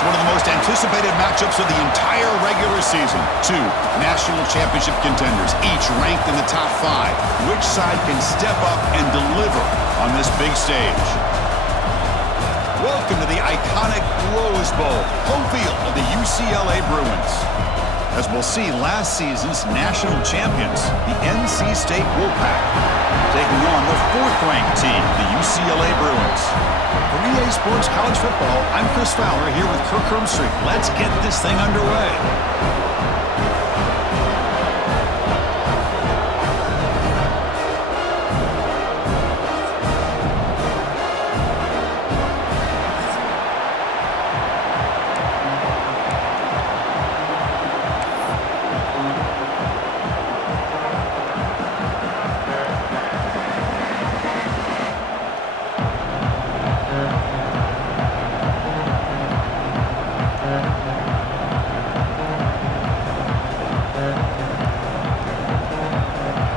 It's one of the most anticipated matchups of the entire regular season. Two national championship contenders, each ranked in the top 5. Which side can step up and deliver on this big stage? Welcome to the iconic Rose Bowl, home field of the UCLA Bruins. As we'll see, last season's national champions, the NC State Wolfpack, taking on the 4th-ranked team, the UCLA Bruins. For EA Sports College Football, I'm Chris Fowler here with Kirk Hermstreet. Let's get this thing underway.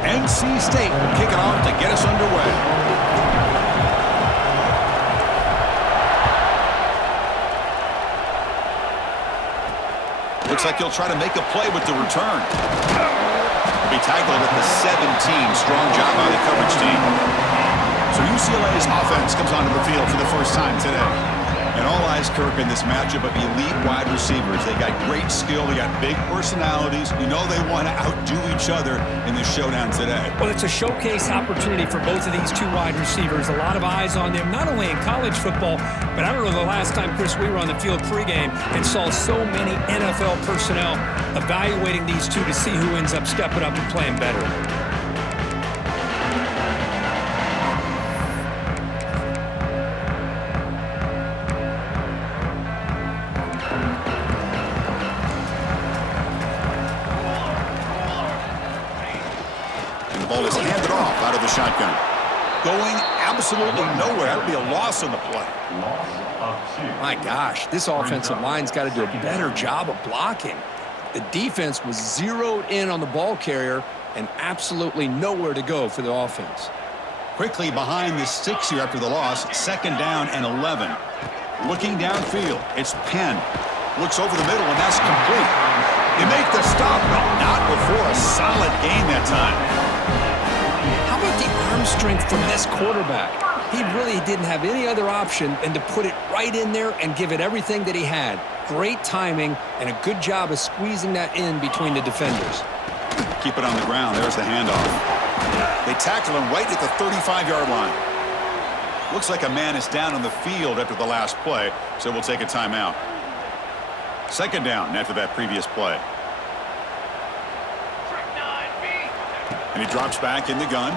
NC State will kick it off to get us underway. Looks like he'll try to make a play with the return. He'll be tackled at the 17. Strong job by the coverage team. So UCLA's offense comes onto the field for the first time today. And all eyes, Kirk, in this matchup of elite wide receivers. They got great skill. They got big personalities. You know they want to outdo each other in this showdown today. Well, it's a showcase opportunity for both of these two wide receivers. A lot of eyes on them, not only in college football, but I don't know the last time, Chris, we were on the field pregame and saw so many NFL personnel evaluating these two to see who ends up stepping up and playing better. Ball is handed off out of the shotgun. Going absolutely nowhere. That would be a loss on the play. My gosh, this offensive line's got to do a better job of blocking. The defense was zeroed in on the ball carrier and absolutely nowhere to go for the offense. Quickly behind the sticks here after the loss. 2nd down and 11. Looking downfield. It's Penn. Looks over the middle, and that's complete. They make the stop, but not before a solid gain that time. How about the arm strength from this quarterback? He really didn't have any other option than to put it right in there and give it everything that he had. Great timing and a good job of squeezing that in between the defenders. Keep it on the ground. There's the handoff. They tackle him right at the 35-yard line. Looks like a man is down on the field after the last play, so we'll take a timeout. 2nd down after that previous play. And he drops back in the gun.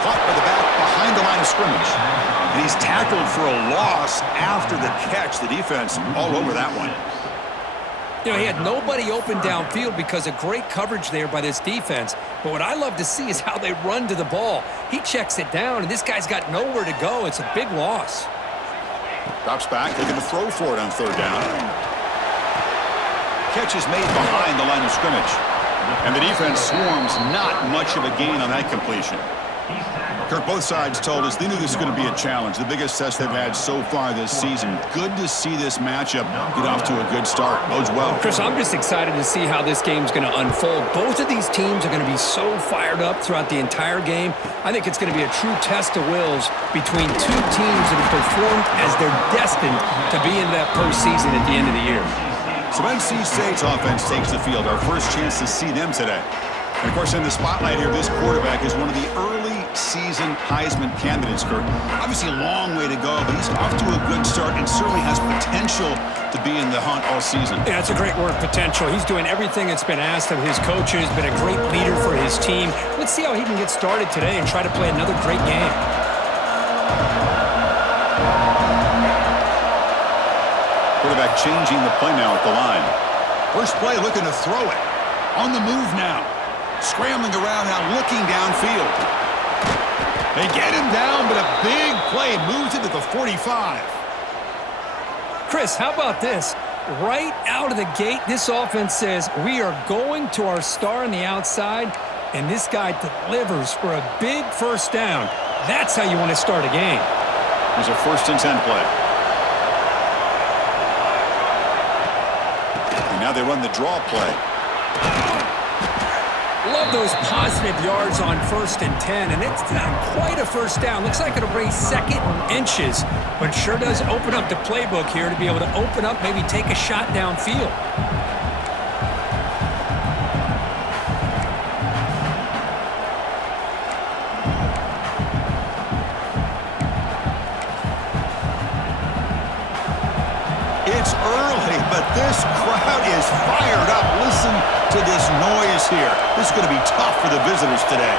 Caught by the back behind the line of scrimmage. And he's tackled for a loss after the catch. The defense all over that one. You know, he had nobody open downfield because of great coverage there by this defense. But what I love to see is how they run to the ball. He checks it down, and this guy's got nowhere to go. It's a big loss. Drops back, looking to throw for it on 3rd down. Catch is made behind the line of scrimmage. And the defense swarms, not much of a gain on that completion. Kirk, both sides told us they knew this was going to be a challenge, the biggest test they've had so far this season. Good to see this matchup get off to a good start. Bodes well. Chris, I'm just excited to see how this game's going to unfold. Both of these teams are going to be so fired up throughout the entire game. I think it's going to be a true test of wills between two teams that have performed as they're destined to be in that postseason at the end of the year. So NC State's offense takes the field. Our first chance to see them today. And of course, in the spotlight here, this quarterback is one of the early season Heisman candidates, Kirk. Obviously a long way to go, but he's off to a good start and certainly has potential to be in the hunt all season. Yeah, that's a great word, potential. He's doing everything that's been asked of his coaches, been a great leader for his team. Let's see how he can get started today and try to play another great game. Quarterback changing the play now at the line. First play looking to throw it. On the move now. Scrambling around now, looking downfield. They get him down, but a big play moves it to the 45. Chris, how about this? Right out of the gate, this offense says, we are going to our star on the outside, and this guy delivers for a big first down. That's how you want to start a game. Here's a 1st and 10 play. Now they run the draw play. Love those positive yards on 1st and 10, and it's not quite a first down. Looks like it'll bring 2nd and inches, but sure does open up the playbook here to be able to open up, maybe take a shot downfield. It's early, but this crowd is fired up. Listen to this noise here. This is going to be tough for the visitors today.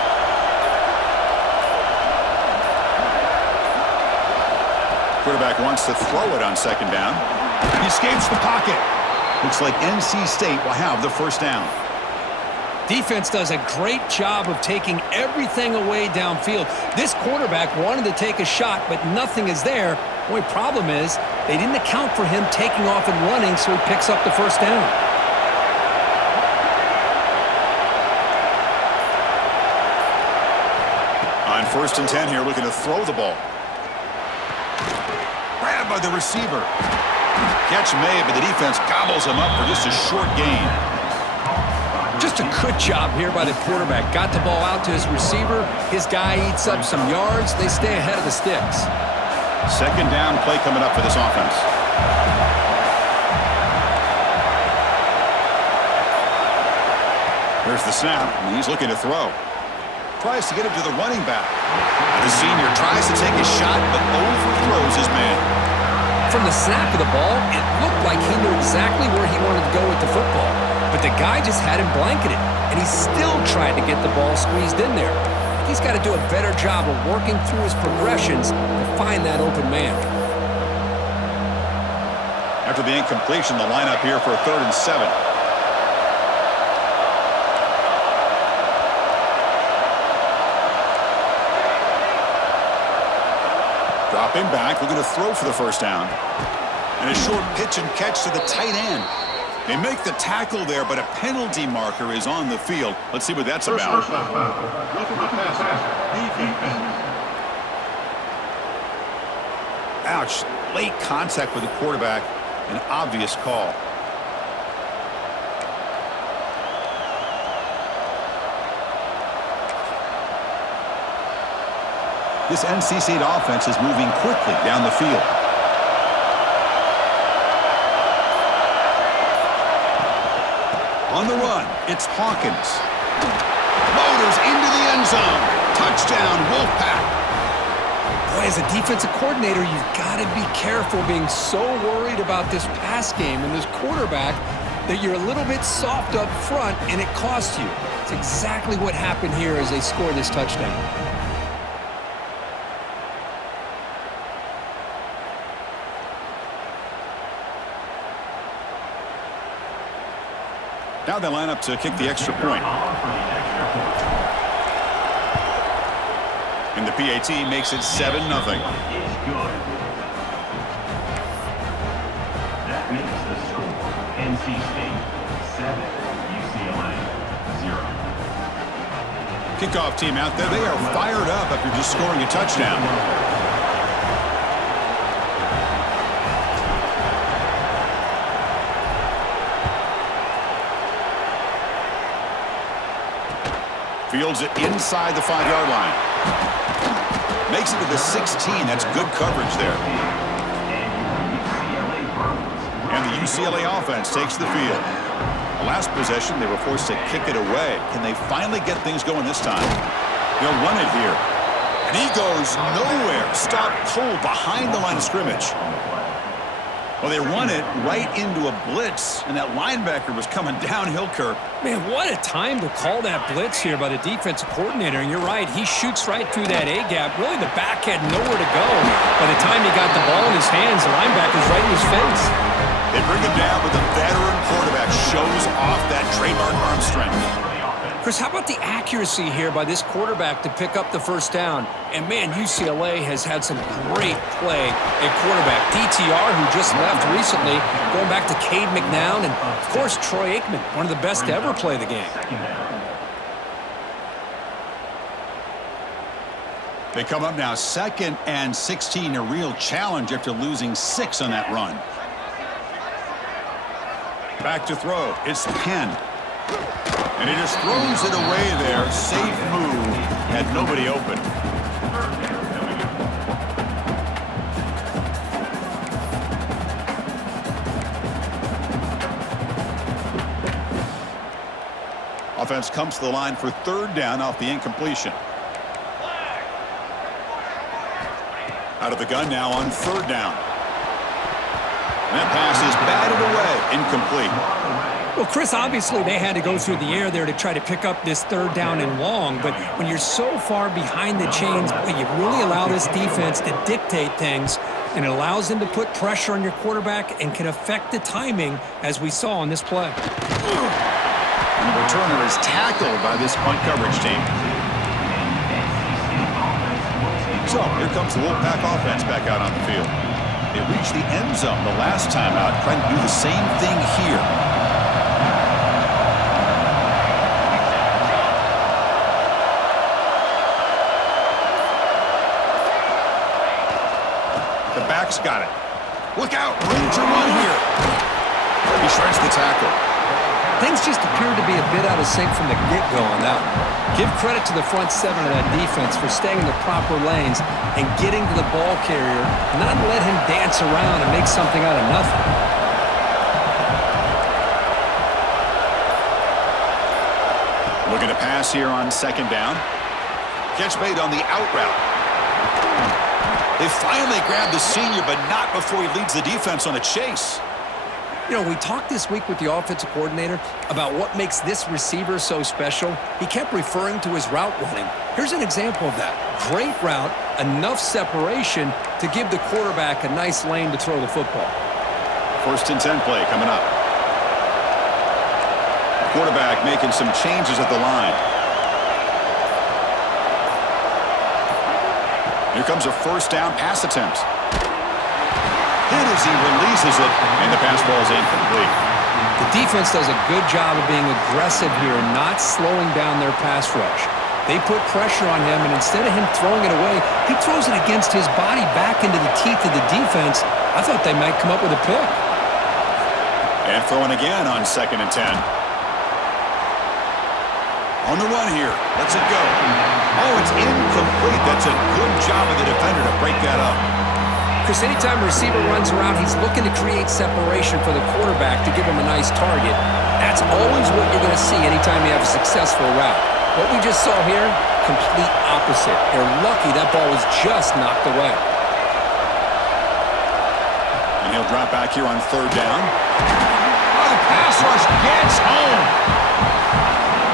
Quarterback wants to throw it on 2nd down. He escapes the pocket. Looks like NC State will have the first down. Defense does a great job of taking everything away downfield. This quarterback wanted to take a shot, but nothing is there. The only problem is they didn't account for him taking off and running, so he picks up the first down. On 1st and 10 here, looking to throw the ball. Grabbed by the receiver. Catch made, but the defense gobbles him up for just a short gain. Just a good job here by the quarterback. Got the ball out to his receiver. His guy eats up some yards. They stay ahead of the sticks. 2nd down play coming up for this offense. There's the snap, and he's looking to throw. Tries to get it to the running back. The senior tries to take a shot, but overthrows his man. From the snap of the ball, it looked like he knew exactly where he wanted to go with the football. But the guy just had him blanketed, and he still tried to get the ball squeezed in there. He's got to do a better job of working through his progressions to find that open man. After the incompletion, the lineup here for a 3rd and 7. Dropping back, looking to throw for the first down. And a short pitch and catch to the tight end. They make the tackle there, but a penalty marker is on the field. Let's see what that's about. Ouch. Late contact with the quarterback. An obvious call. This NC State offense is moving quickly down the field. On the run, it's Hawkins. Motors into the end zone. Touchdown, Wolfpack. Boy, as a defensive coordinator, you've got to be careful being so worried about this pass game and this quarterback that you're a little bit soft up front and it costs you. It's exactly what happened here as they score this touchdown. Now they line up to kick the extra point. And the PAT makes it 7-0. That makes the score NC State 7, UCLA 0. Kickoff team out there. They are fired up after just scoring a touchdown. Fields it inside the 5-yard line. Makes it to the 16. That's good coverage there. And the UCLA offense takes the field. The last possession, they were forced to kick it away. Can they finally get things going this time? They'll run it here. And he goes nowhere. Stop cold behind the line of scrimmage. Well, they run it right into a blitz, and that linebacker was coming downhill, Kirk. Man, what a time to call that blitz here by the defensive coordinator. And you're right, he shoots right through that A-gap. Really, the back had nowhere to go. By the time he got the ball in his hands, the linebacker's right in his face. They bring him down with a veteran quarterback. Shows off that trademark arm strength. Chris, how about the accuracy here by this quarterback to pick up the first down? And, man, UCLA has had some great play at quarterback. DTR, who just left recently, going back to Cade McNown, and, of course, Troy Aikman, one of the best to ever play the game. They come up now 2nd and 16, a real challenge after losing 6 on that run. Back to throw. It's Penn. And he just throws it away there. Safe move. Had nobody open. Offense comes to the line for third down off the incompletion. Out of the gun now on third down. And that pass is batted away. Incomplete. Well, Chris, obviously they had to go through the air there to try to pick up this third down and long. But when you're so far behind the chains, boy, you really allow this defense to dictate things. And it allows them to put pressure on your quarterback and can affect the timing, as we saw on this play. And the returner is tackled by this punt coverage team. So here comes the Wolfpack offense back out on the field. They reached the end zone the last time out, trying to do the same thing here. The back's got it. Look out, room to run here. He shreds the tackle. Things just appeared to be a bit out of sync from the get-go on that one. Give credit to the front seven of that defense for staying in the proper lanes and getting to the ball carrier, not let him dance around and make something out of nothing. Looking to pass here on second down. Catch made on the out route. They finally grabbed the senior, but not before he leads the defense on a chase. You know, we talked this week with the offensive coordinator about what makes this receiver so special. He kept referring to his route running. Here's an example of that. Great route, enough separation to give the quarterback a nice lane to throw the football. 1st and 10 play coming up. Quarterback making some changes at the line. Here comes a first down pass attempt. Hit as he releases it, and the pass ball is incomplete. The defense does a good job of being aggressive here and not slowing down their pass rush. They put pressure on him, and instead of him throwing it away, he throws it against his body back into the teeth of the defense. I thought they might come up with a pick. And throwing again on 2nd and 10. On the run here. Lets it go. Oh, it's incomplete. That's a good job of the defender to break that up. Chris, anytime a receiver runs around, he's looking to create separation for the quarterback to give him a nice target. That's always what you're going to see anytime you have a successful route. What we just saw here, complete opposite. They're lucky that ball was just knocked away. And he'll drop back here on third down. Oh, the pass rush gets home.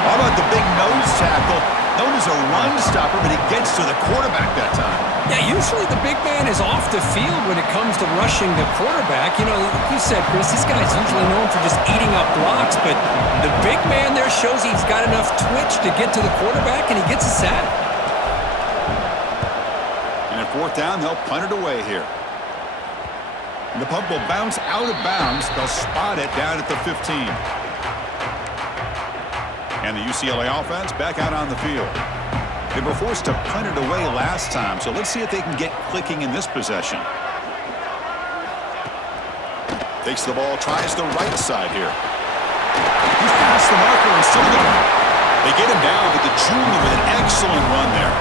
How about the big nose tackle? Known as a run stopper, but he gets to the quarterback that time. Yeah, usually the big man is off the field when it comes to rushing the quarterback. You know, like you said, Chris, this guy's usually known for just eating up blocks, but the big man there shows he's got enough twitch to get to the quarterback, and he gets a sack. And at 4th down, they'll punt it away here. And the punt will bounce out of bounds. They'll spot it down at the 15. And the UCLA offense back out on the field. They were forced to punt it away last time, so let's see if they can get clicking in this possession. Takes the ball, tries the right side here. He's past the marker and still going. They get him down, but the junior with an excellent run there.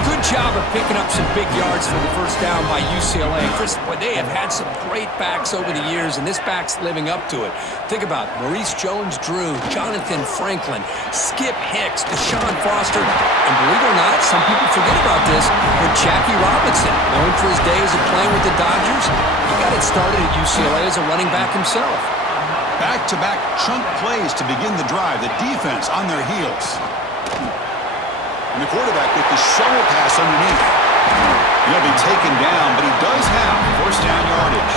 Good job of picking up some big yards for the first down by UCLA. Chris, boy, they have had some great backs over the years, and this back's living up to it. Think about Maurice Jones-Drew, Jonathan Franklin, Skip Hicks, Deshaun Foster, and believe it or not, some people forget about this, but Jackie Robinson, known for his days of playing with the Dodgers, he got it started at UCLA as a running back himself. Back-to-back chunk plays to begin the drive. The defense on their heels. And the quarterback with the shovel pass underneath. He'll be taken down, but he does have first down yardage.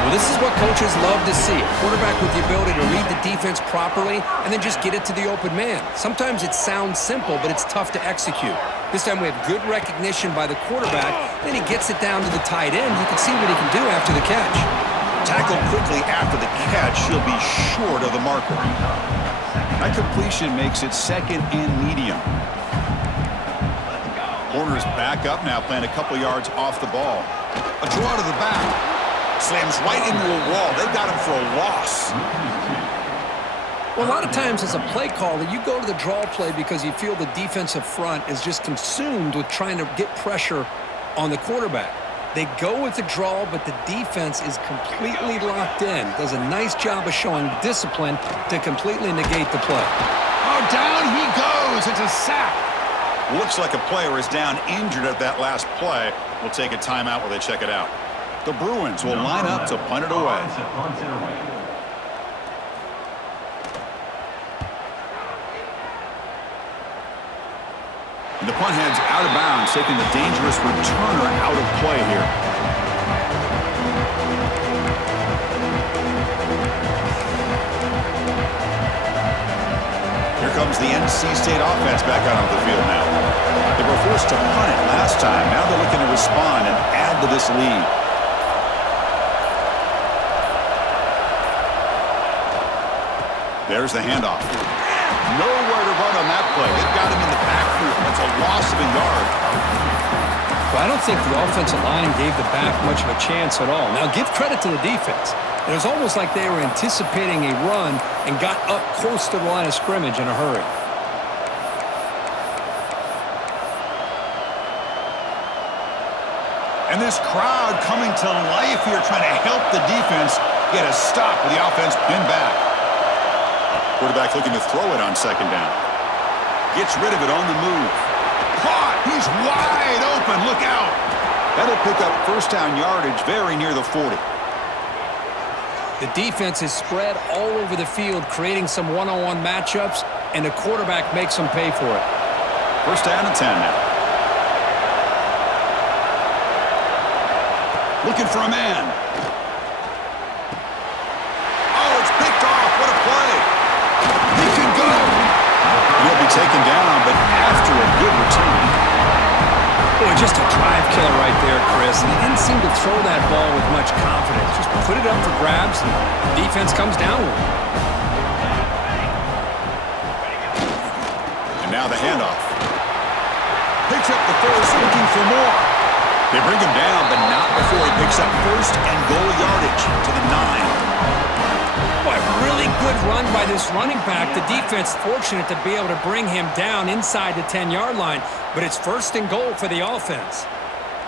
Well, this is what coaches love to see. A quarterback with the ability to read the defense properly and then just get it to the open man. Sometimes it sounds simple, but it's tough to execute. This time we have good recognition by the quarterback. Then he gets it down to the tight end. You can see what he can do after the catch. Tackled quickly after the catch. He'll be short of the marker. That completion makes it 2nd and medium. Corner's back up now, playing a couple yards off the ball. A draw to the back. Slams right into a wall. They got him for a loss. Well, a lot of times as a play caller, you go to the draw play because you feel the defensive front is just consumed with trying to get pressure on the quarterback. They go with the draw, but the defense is completely locked in. Does a nice job of showing discipline to completely negate the play. Oh, down he goes. It's a sack. Looks like a player is down injured at that last play. We'll take a timeout while they check it out. The Bruins will line up to punt it away. And the punt heads out of bounds, taking the dangerous returner out of play here. Here comes the NC State offense back out onto the field now. They were forced to punt it last time. Now they're looking to respond and add to this lead. There's the handoff. Nowhere to run on that play. They've got him in the backfield. That's a loss of a yard. Well, I don't think the offensive line gave the back much of a chance at all. Now, give credit to the defense. It was almost like they were anticipating a run and got up close to the line of scrimmage in a hurry. And this crowd coming to life here, trying to help the defense get a stop with the offense pinned back. Quarterback looking to throw it on second down. Gets rid of it on the move. Caught! He's wide open. Look out! That'll pick up first down yardage very near the 40. The defense is spread all over the field, creating some one-on-one matchups, and the quarterback makes them pay for it. First down and 10 now. Looking for a man. Oh, it's picked off. What a play. He can go. He'll be taken down, but after a good return. Boy, just a drive killer right there, Chris. And he didn't seem to throw that ball with much confidence. Just put it up for grabs, and the defense comes down with it. And now the handoff. Picks up the first, looking for more. They bring him down, but not before he picks up first and goal yardage to the 9. Boy, really good run by this running back. The defense fortunate to be able to bring him down inside the 10-yard line, but it's first and goal for the offense.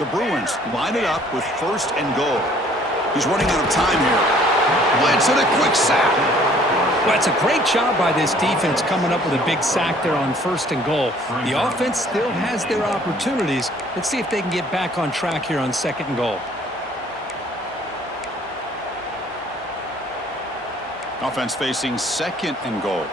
The Bruins line it up with first and goal. He's running out of time here. Blitz and a quick sack. Well, it's a great job by this defense coming up with a big sack there on first and goal. The offense still has their opportunities. Let's see if they can get back on track here on second and goal. Offense facing second and goal.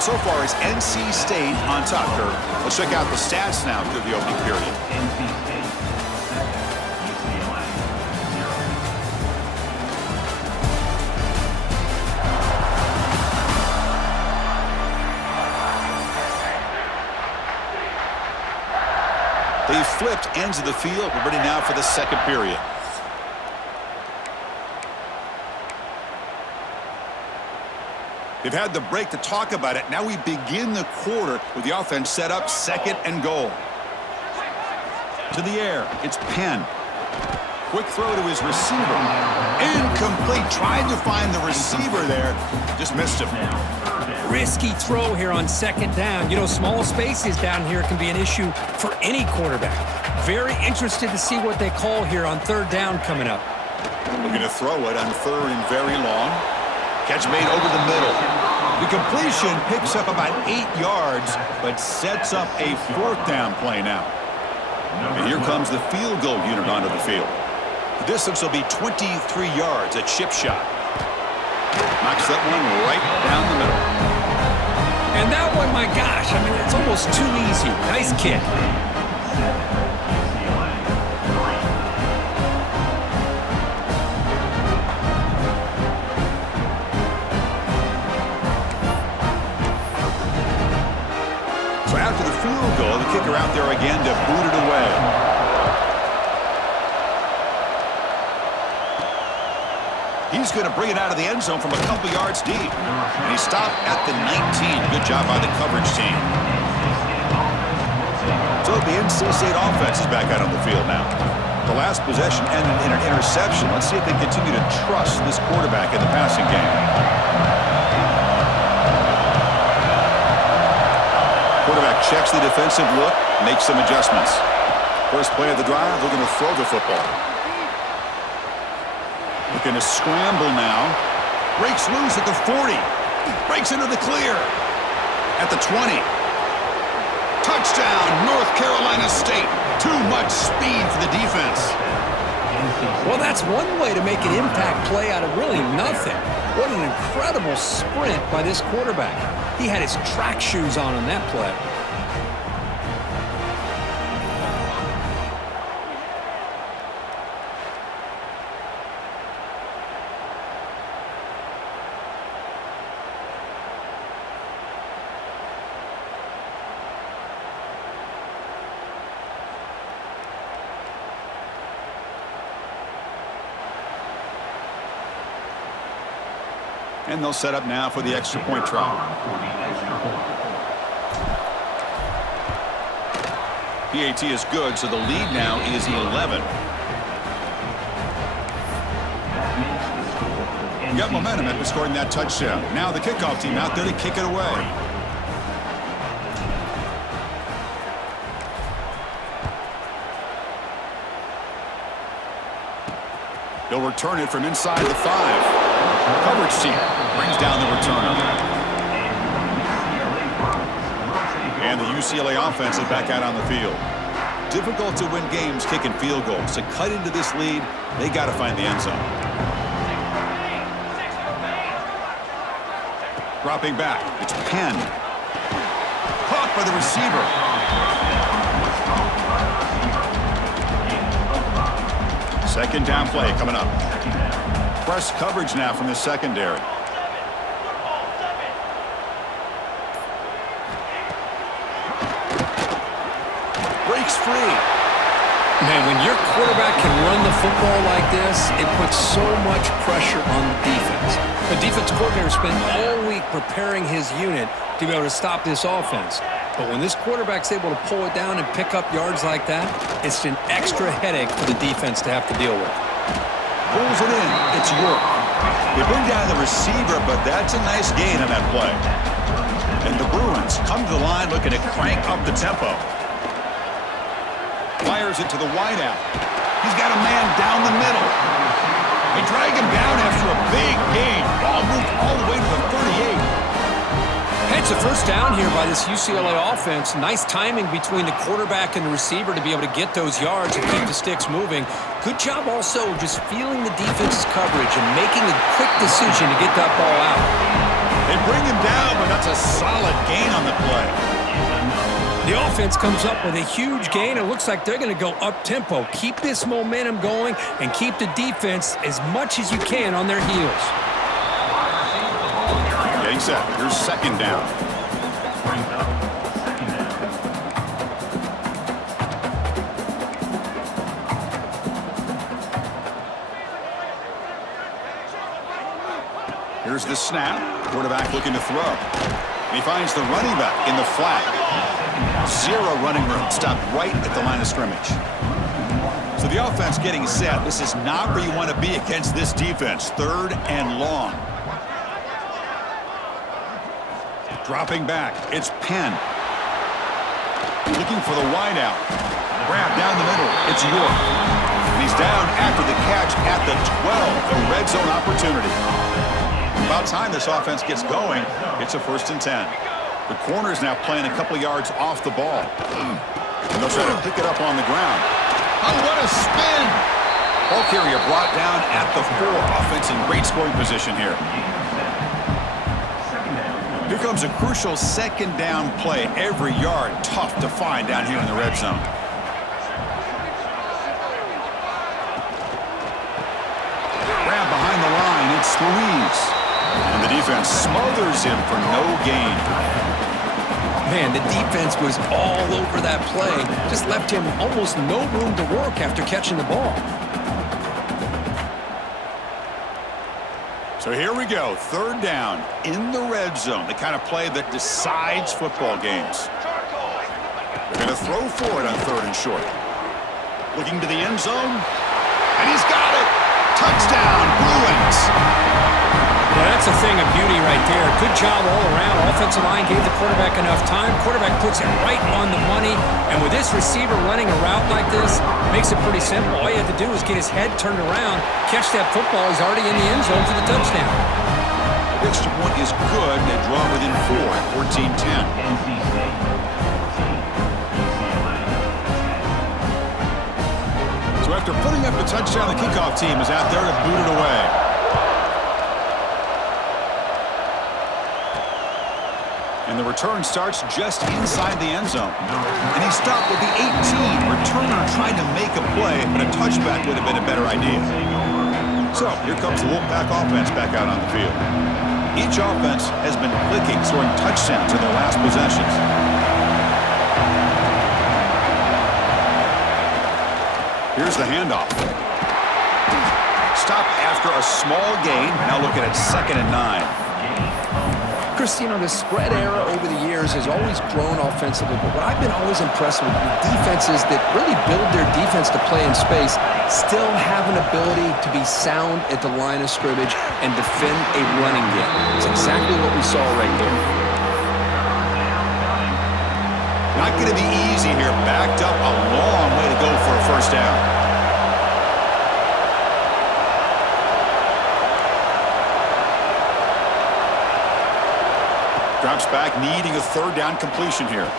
So far, it's NC State on top, Kirk. Let's check out the stats now through the opening period. NC State 7, UCLA 0. They flipped ends of the field. We're ready now for the second period. They've had the break to talk about it. Now we begin the quarter with the offense set up second and goal. To the air. It's Penn. Quick throw to his receiver. Incomplete. Tried to find the receiver there. Just missed him. Risky throw here on second down. You know, small spaces down here can be an issue for any quarterback. Very interested to see what they call here on third down coming up. Looking to throw it on third and very long. Catch made over the middle. The completion picks up about 8 yards, but sets up a fourth down play now. And here comes the field goal unit onto the field. The distance will be 23 yards at chip shot. Knocks that one right down the middle. And that one, my gosh, I mean, it's almost too easy. Nice kick. So after the field goal, the kicker out there again to boot it away. He's going to bring it out of the end zone from a couple yards deep. And he stopped at the 19. Good job by the coverage team. So the NC State offense is back out on the field now. The last possession ended in an interception. Let's see if they continue to trust this quarterback in the passing game. Quarterback checks the defensive look, makes some adjustments. First play of the drive, they're going to throw the football. Looking to scramble now. Breaks loose at the 40. Breaks into the clear. At the 20. Touchdown, North Carolina State. Too much speed for the defense. Well, that's one way to make an impact play out of really nothing. What an incredible sprint by this quarterback. He had his track shoes on that play. And they'll set up now for the extra point try. PAT is good, so the lead now is 11. Got momentum after scoring that touchdown. Now the kickoff team out there to kick it away. He'll return it from inside the 5. Coverage team brings down the returner. And the UCLA offense is back out on the field. Difficult to win games kicking field goals. To cut into this lead, they got to find the end zone. Dropping back, it's Penn. Caught by the receiver. Second down play coming up. Press coverage now from the secondary. Breaks free. Man, when your quarterback can run the football like this, it puts so much pressure on the defense. The defense coordinator spent all week preparing his unit to be able to stop this offense. But when this quarterback's able to pull it down and pick up yards like that, it's an extra headache for the defense to have to deal with. Pulls it in. It's York. They bring down the receiver, but that's a nice gain on that play. And the Bruins come to the line looking to crank up the tempo. Fires it to the wideout. He's got a man down the middle. They drag him down after a big gain. Ball moved all the way to the 38. It's a first down here by this UCLA offense. Nice timing between the quarterback and the receiver to be able to get those yards and keep the sticks moving. Good job also just feeling the defense's coverage and making a quick decision to get that ball out. They bring him down, but that's a solid gain on the play. The offense comes up with a huge gain. It looks like they're going to go up-tempo. Keep this momentum going and keep the defense as much as you can on their heels. Getting set. Here's second down. Here's the snap. Quarterback looking to throw. And he finds the running back in the flat. Zero running room. Stopped right at the line of scrimmage. So the offense getting set. This is not where you want to be against this defense. Third and long. Dropping back. It's Penn. Looking for the wideout. Grab down the middle. It's York. And he's down after the catch at the 12. A red zone opportunity. About time this offense gets going. It's a 1st and 10. The corner's now playing a couple yards off the ball. And they'll try to pick it up on the ground. Oh, what a spin! Ball carrier brought down at the 4. Offense in great scoring position here. Here comes a crucial second down play. Every yard tough to find down here in the red zone. Grab behind the line. It's Louise. And the defense smothers him for no gain. Man, the defense was all over that play. Just left him almost no room to work after catching the ball. So here we go. Third down in the red zone. The kind of play that decides football games. They're Going to throw for it on 3rd and short. Looking to the end zone. And he's got it. Touchdown, Bruins. Yeah, that's a thing of beauty right there. Good job all around. Offensive line gave the quarterback enough time. Quarterback puts it right on the money. And with this receiver running a route like this, makes it pretty simple. All you have to do is get his head turned around, catch that football. He's already in the end zone for the touchdown. The extra point is good. They draw within 4 at 14-10. NC State 14, UCLA 10. So after putting up a touchdown, the kickoff team is out there to boot it away. And the return starts just inside the end zone. And he stopped with the 18. Returner trying to make a play, but a touchback would have been a better idea. So here comes the Wolfpack offense back out on the field. Each offense has been clicking, scoring touchdowns in their last possessions. Here's the handoff. Stop after a small gain. Now looking at 2nd and 9. Chris, you know, the spread era over the years has always grown offensively, but what I've been always impressed with defenses that really build their defense to play in space still have an ability to be sound at the line of scrimmage and defend a running game. It's exactly what we saw right there. Not going to be easy here. Backed up a long way to go for a first down. Drops back, needing a 3rd down completion here.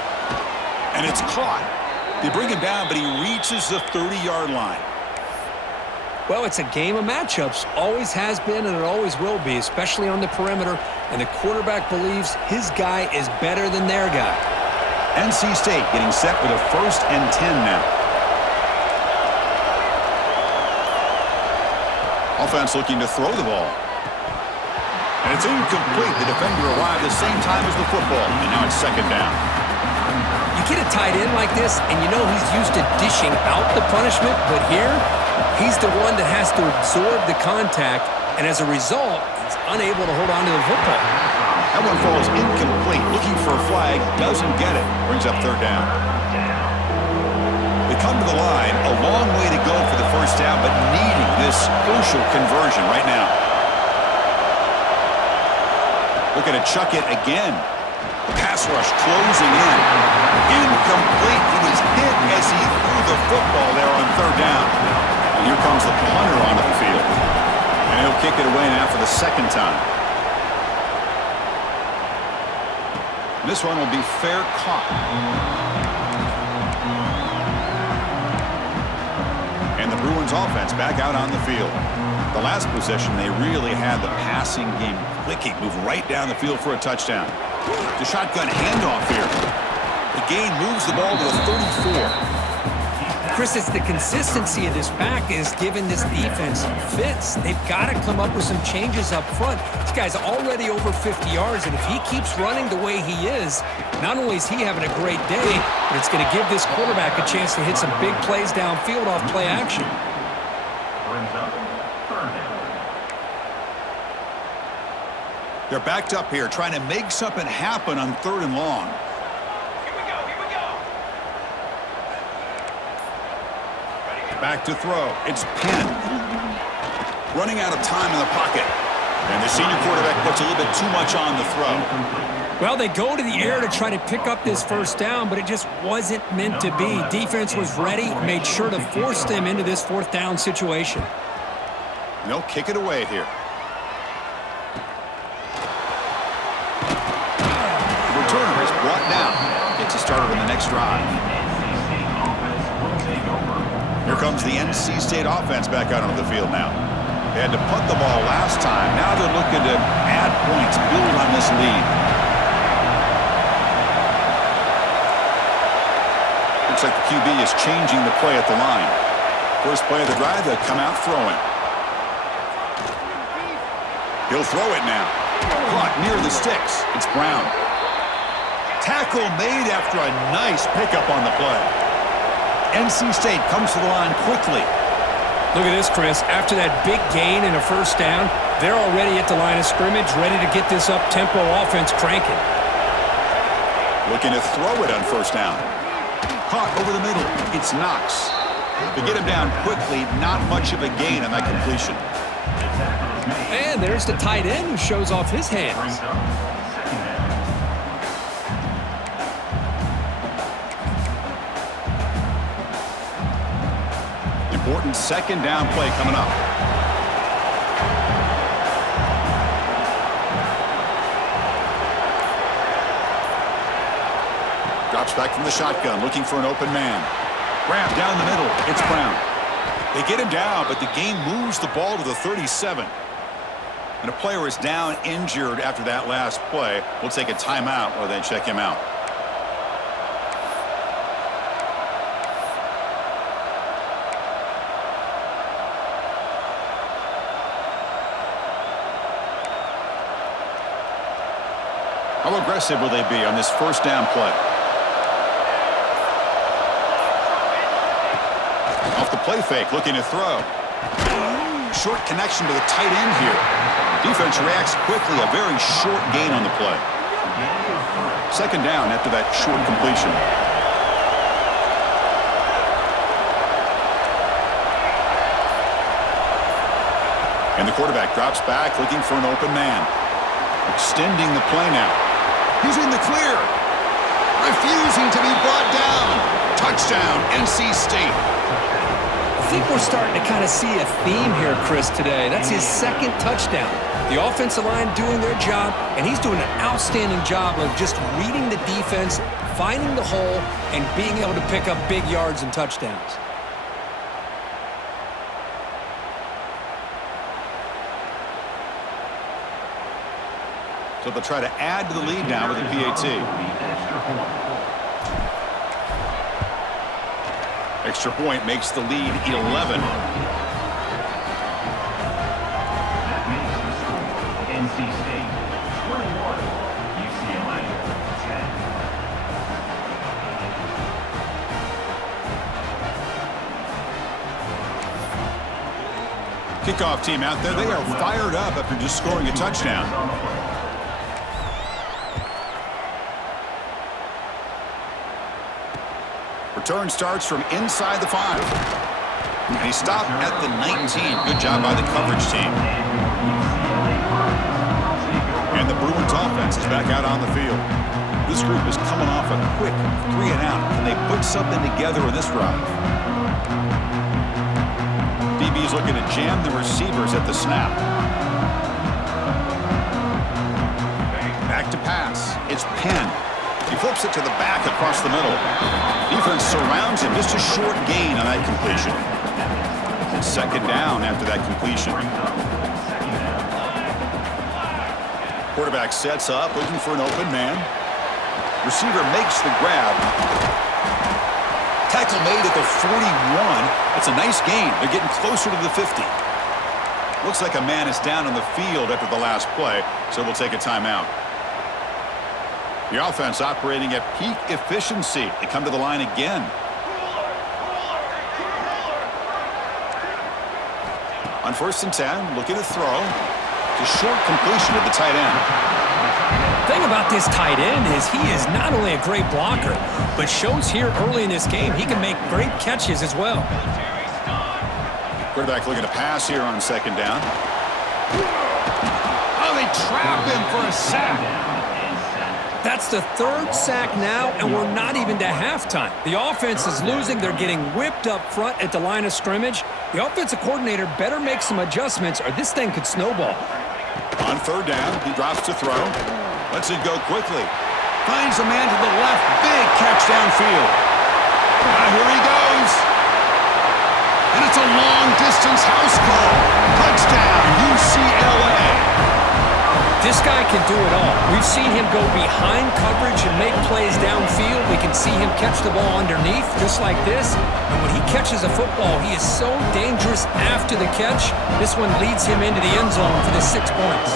And it's caught. They bring him down, but he reaches the 30-yard line. Well, it's a game of matchups. Always has been, and it always will be, especially on the perimeter. And the quarterback believes his guy is better than their guy. NC State getting set with a 1st and 10 now. Offense looking to throw the ball. And it's incomplete. The defender arrived the same time as the football. And now it's 2nd down. You get a tight end like this, and you know he's used to dishing out the punishment. But here, he's the one that has to absorb the contact. And as a result, he's unable to hold on to the football. That one falls incomplete. Looking for a flag. Doesn't get it. Brings up 3rd down. They come to the line. A long way to go for the first down, but needing this crucial conversion right now. Looking to chuck it again. Pass rush closing in. Incomplete. He was hit as he threw the football there on 3rd down. And here comes the punter onto the field. And he'll kick it away now for the 2nd time. And this one will be fair caught. And the Bruins offense back out on the field. The last possession, they really had the passing game clicking. Move right down the field for a touchdown. The shotgun handoff here. The gain moves the ball to the 34. Chris, it's the consistency of this pack is giving this defense fits. They've got to come up with some changes up front. This guy's already over 50 yards, and if he keeps running the way he is, not only is he having a great day, but it's going to give this quarterback a chance to hit some big plays downfield off play action. Brings up 3rd down. They're backed up here, trying to make something happen on 3rd and long. Back to throw. It's Penn. Running out of time in the pocket. And the senior quarterback puts a little bit too much on the throw. Well, they go to the air to try to pick up this first down, but it just wasn't meant to be. Defense was ready, made sure to force them into this 4th down situation. And they'll kick it away here. The returner is brought down. Gets a starter in the next drive. Here comes the NC State offense back out onto the field now. They had to punt the ball last time. Now they're looking to add points, build on this lead. Looks like the QB is changing the play at the line. First play of the drive, they'll come out throwing. He'll throw it now. Caught near the sticks. It's Brown. Tackle made after a nice pickup on the play. NC State comes to the line quickly. Look at this, Chris. After that big gain and a first down, they're already at the line of scrimmage, ready to get this up-tempo offense cranking. Looking to throw it on first down. Caught over the middle. It's Knox. To get him down quickly, not much of a gain on that completion. And there's the tight end who shows off his hands. Important second down play coming up. Drops back from the shotgun, looking for an open man. Grab down the middle. It's Brown. They get him down, but the game moves the ball to the 37. And a player is down injured after that last play. We'll take a timeout while they check him out. How aggressive will they be on this first down play? Off the play fake, looking to throw. Short connection to the tight end here. Defense reacts quickly, a very short gain on the play. Second down after that short completion. And the quarterback drops back, looking for an open man. Extending the play now. He's in the clear. Refusing to be brought down. Touchdown, NC State. I think we're starting to kind of see a theme here, Chris, today. That's his second touchdown. The offensive line doing their job, and he's doing an outstanding job of just reading the defense, finding the hole, and being able to pick up big yards and touchdowns. So they'll try to add to the lead now with the PAT. Extra point makes the lead 11. That makes the score NC State 21, UCLA 10. Kickoff team out there. They are fired up after just scoring a touchdown. Return starts from inside the 5. And he stopped at the 19. Good job by the coverage team. And the Bruins offense is back out on the field. This group is coming off a quick 3 and out. Can they put something together in this drive? DB's looking to jam the receivers at the snap. Back to pass. It's Penn. He flips it to the back across the middle. Defense surrounds him. Just a short gain on that completion. It's second down after that completion. Quarterback sets up, looking for an open man. Receiver makes the grab. Tackle made at the 41. That's a nice gain. They're getting closer to the 50. Looks like a man is down on the field after the last play, so we'll take a timeout. The offense operating at peak efficiency. They come to the line again. On 1st and 10, looking to throw. It's a short completion to the tight end. The thing about this tight end is he is not only a great blocker, but shows here early in this game he can make great catches as well. Quarterback looking to pass here on second down. Oh, they trap him for a sack. That's the 3rd sack now, and we're not even to halftime. The offense is losing. They're getting whipped up front at the line of scrimmage. The offensive coordinator better make some adjustments, or this thing could snowball. On 3rd down, he drops to throw. Lets it go quickly. Finds a man to the left. Big catch downfield. Here he goes. And it's a long-distance house call. Touchdown, UCLA. This guy can do it all. We've seen him go behind coverage and make plays downfield. We can see him catch the ball underneath, just like this. And when he catches a football, he is so dangerous after the catch. This one leads him into the end zone for the 6 points.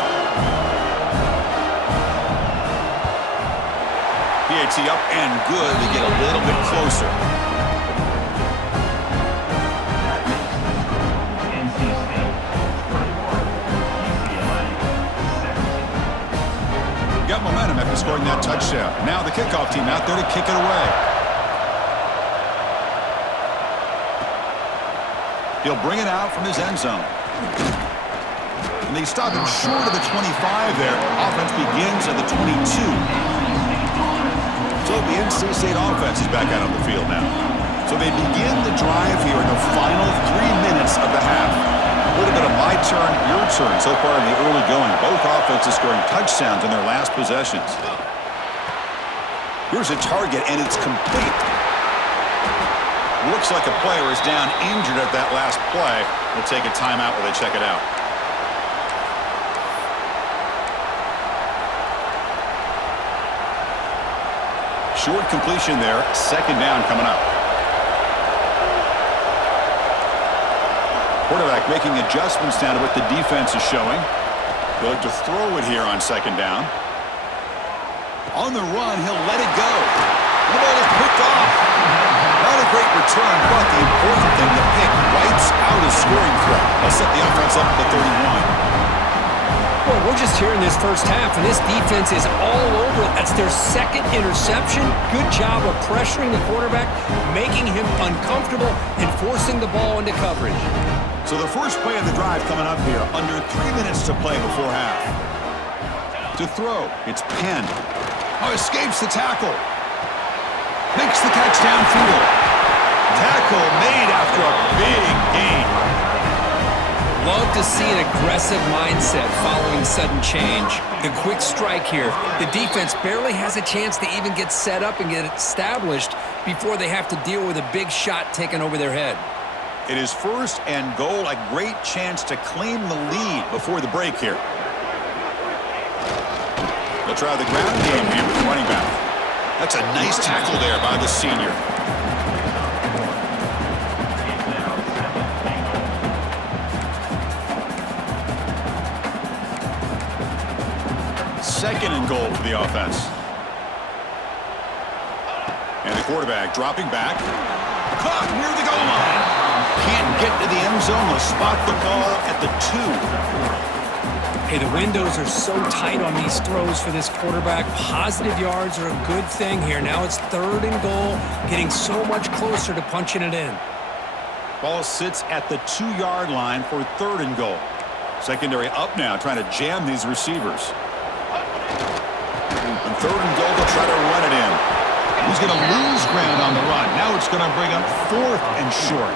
PAT up and good. They get a little bit closer. Got momentum after scoring that touchdown. Now the kickoff team out there to kick it away. He'll bring it out from his end zone. And they stop him short of the 25 there. Offense begins at the 22. So the NC State offense is back out on the field now. So they begin the drive here in the final 3 minutes of the half. A little bit of my turn, your turn so far in the early going. Both offenses scoring touchdowns in their last possessions. Here's a target, and it's complete. Looks like a player is down injured at that last play. We'll take a timeout while they check it out. Short completion there. Second down coming up. Quarterback making adjustments down to what the defense is showing. They'll look to throw it here on second down. On the run, he'll let it go. The ball is picked off. Not a great return, but the important thing, the pick wipes out a scoring threat. They'll set the offense up at the 31. Well, we're just here in this first half, and this defense is all over it. That's their second interception. Good job of pressuring the quarterback, making him uncomfortable, and forcing the ball into coverage. So the first play of the drive coming up here, under 3 minutes to play before half. To throw, it's Penn. Oh, escapes the tackle. Makes the catch downfield. Tackle made after a big gain. Love to see an aggressive mindset following sudden change. The quick strike here. The defense barely has a chance to even get set up and get established before they have to deal with a big shot taken over their head. It is first and goal, a great chance to claim the lead before the break here. They'll try the ground game here with running back. That's a nice tackle there by the senior. Second and goal for the offense. And the quarterback dropping back. Caught near the goal line. Can't get to the end zone. They'll spot the ball at the 2. Hey, the windows are so tight on these throws for this quarterback. Positive yards are a good thing here. Now it's third and goal, getting so much closer to punching it in. Ball sits at the 2-yard line for third and goal. Secondary up now, trying to jam these receivers. On third and goal, they'll try to run it in. He's going to lose ground on the run. Now it's going to bring up fourth and short.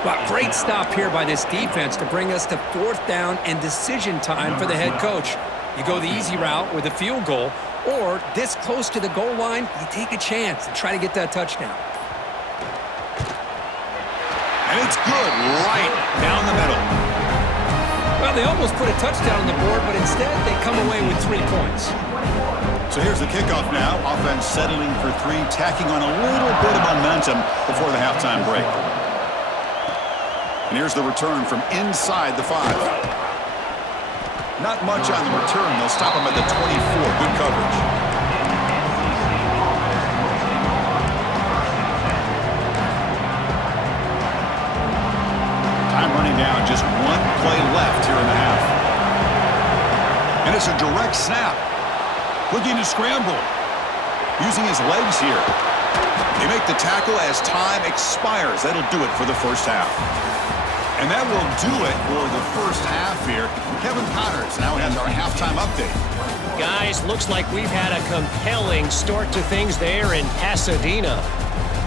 Well, great stop here by this defense to bring us to fourth down and decision time for the head coach. You go the easy route with a field goal, or this close to the goal line, you take a chance and try to get that touchdown. And it's good right down the middle. Well, they almost put a touchdown on the board, but instead they come away with 3 points. So here's the kickoff now. Offense settling for 3, tacking on a little bit of momentum before the halftime break. And here's the return from inside the 5. Not much on the return. They'll stop him at the 24. Good coverage. Time running down. Just 1 play left here in the half. And it's a direct snap. Looking to scramble. Using his legs here. They make the tackle as time expires. That'll do it for the first half. And that will do it for the first half here. Kevin Connors now has our halftime update. Guys, looks like we've had a compelling start to things there in Pasadena.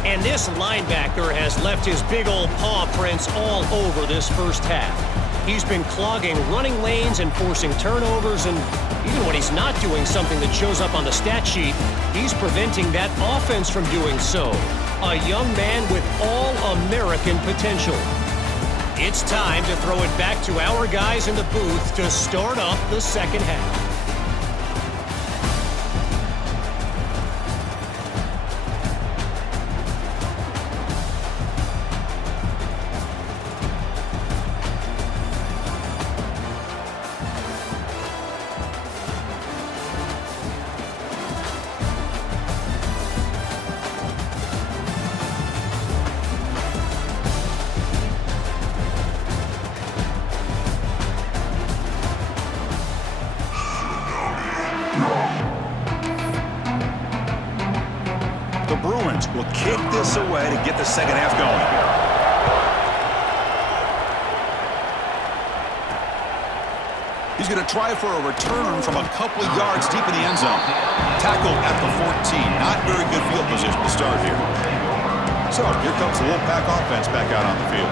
And this linebacker has left his big old paw prints all over this first half. He's been clogging running lanes and forcing turnovers, and even when he's not doing something that shows up on the stat sheet, he's preventing that offense from doing so. A young man with all-American potential. It's time to throw it back to our guys in the booth to start up the second half. The Bruins will kick this away to get the second half going. He's going to try for a return from a couple of yards deep in the end zone. Tackled at the 14. Not very good field position to start here. So here comes the Wolfpack offense back out on the field.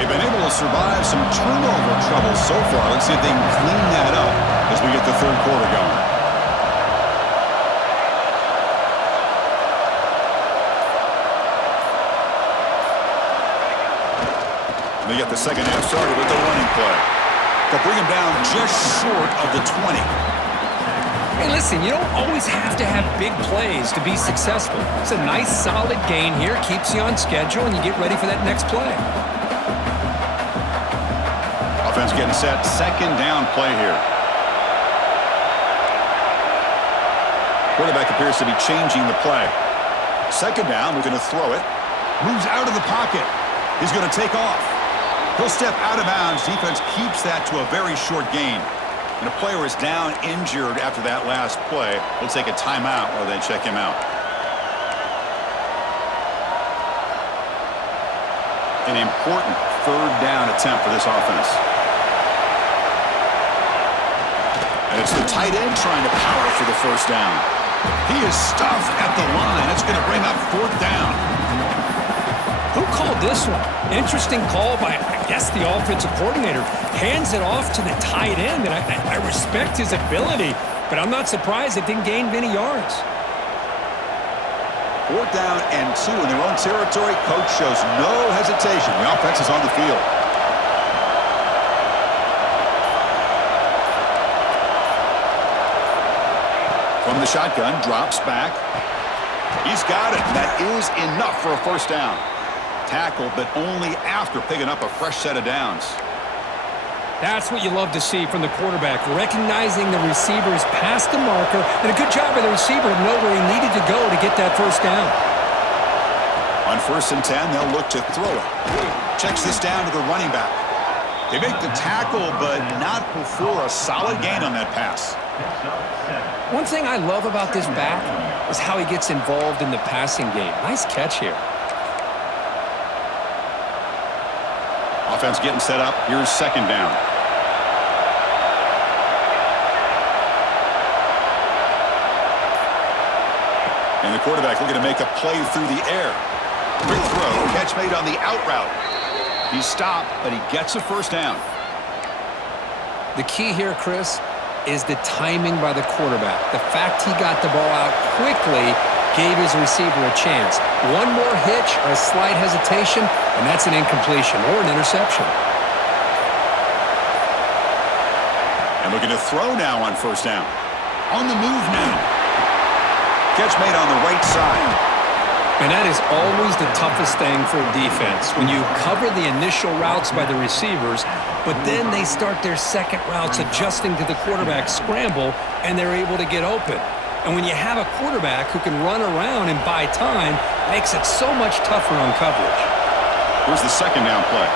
They've been able to survive some turnover trouble so far. Let's see if they can clean that up as we get the third quarter going. They get the second half started with the running play. They'll bring him down just short of the 20. Hey, listen, you don't always have to have big plays to be successful. It's a nice, solid gain here. Keeps you on schedule, and you get ready for that next play. Offense getting set. Second down play here. Quarterback appears to be changing the play. Second down, we're going to throw it. Moves out of the pocket. He's going to take off. He'll step out of bounds. Defense keeps that to a very short gain. And a player is down injured after that last play. We'll take a timeout while they check him out. An important third down attempt for this offense. And it's the tight end trying to power for the first down. He is stuffed at the line. It's going to bring up fourth down. Who called this one? Interesting call by, I guess, the offensive coordinator. Hands it off to the tight end, and I respect his ability, but I'm not surprised it didn't gain many yards. Fourth down and 2 in their own territory. Coach shows no hesitation. The offense is on the field. From the shotgun, drops back. He's got it. That is enough for a first down. Tackled, but only after picking up a fresh set of downs. That's what you love to see from the quarterback, recognizing the receiver's past the marker, and a good job by the receiver to know where he needed to go to get that first down. On 1st and 10, they'll look to throw it. Checks this down to the running back. They make the tackle, but not before a solid gain on that pass. One thing I love about this back is how he gets involved in the passing game. Nice catch here. Offense getting set up. Here's second down. And the quarterback looking to make a play through the air. Quick throw. Catch made on the out route. He's stopped, but he gets a first down. The key here, Chris, is the timing by the quarterback. The fact he got the ball out quickly gave his receiver a chance. One more hitch or a slight hesitation, and that's an incompletion or an interception. And looking to throw now on first down. On the move now. Catch made on the right side. And that is always the toughest thing for a defense. When you cover the initial routes by the receivers, but then they start their second routes adjusting to the quarterback scramble, and they're able to get open. And when you have a quarterback who can run around and buy time, it makes it so much tougher on coverage. Here's the second down play.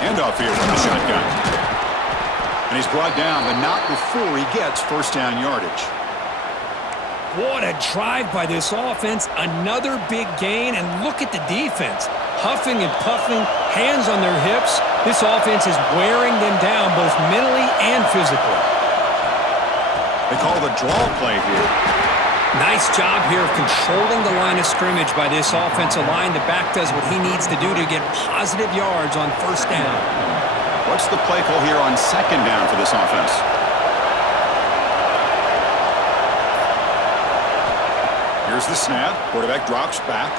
Handoff here from the shotgun. And he's brought down, but not before he gets first down yardage. What a drive by this offense. Another big gain, and look at the defense. Huffing and puffing, hands on their hips. This offense is wearing them down both mentally and physically. They call the draw play here. Nice job here of controlling the line of scrimmage by this offensive line. The back does what he needs to do to get positive yards on first down. What's the play call here on second down for this offense? Here's the snap. Quarterback drops back.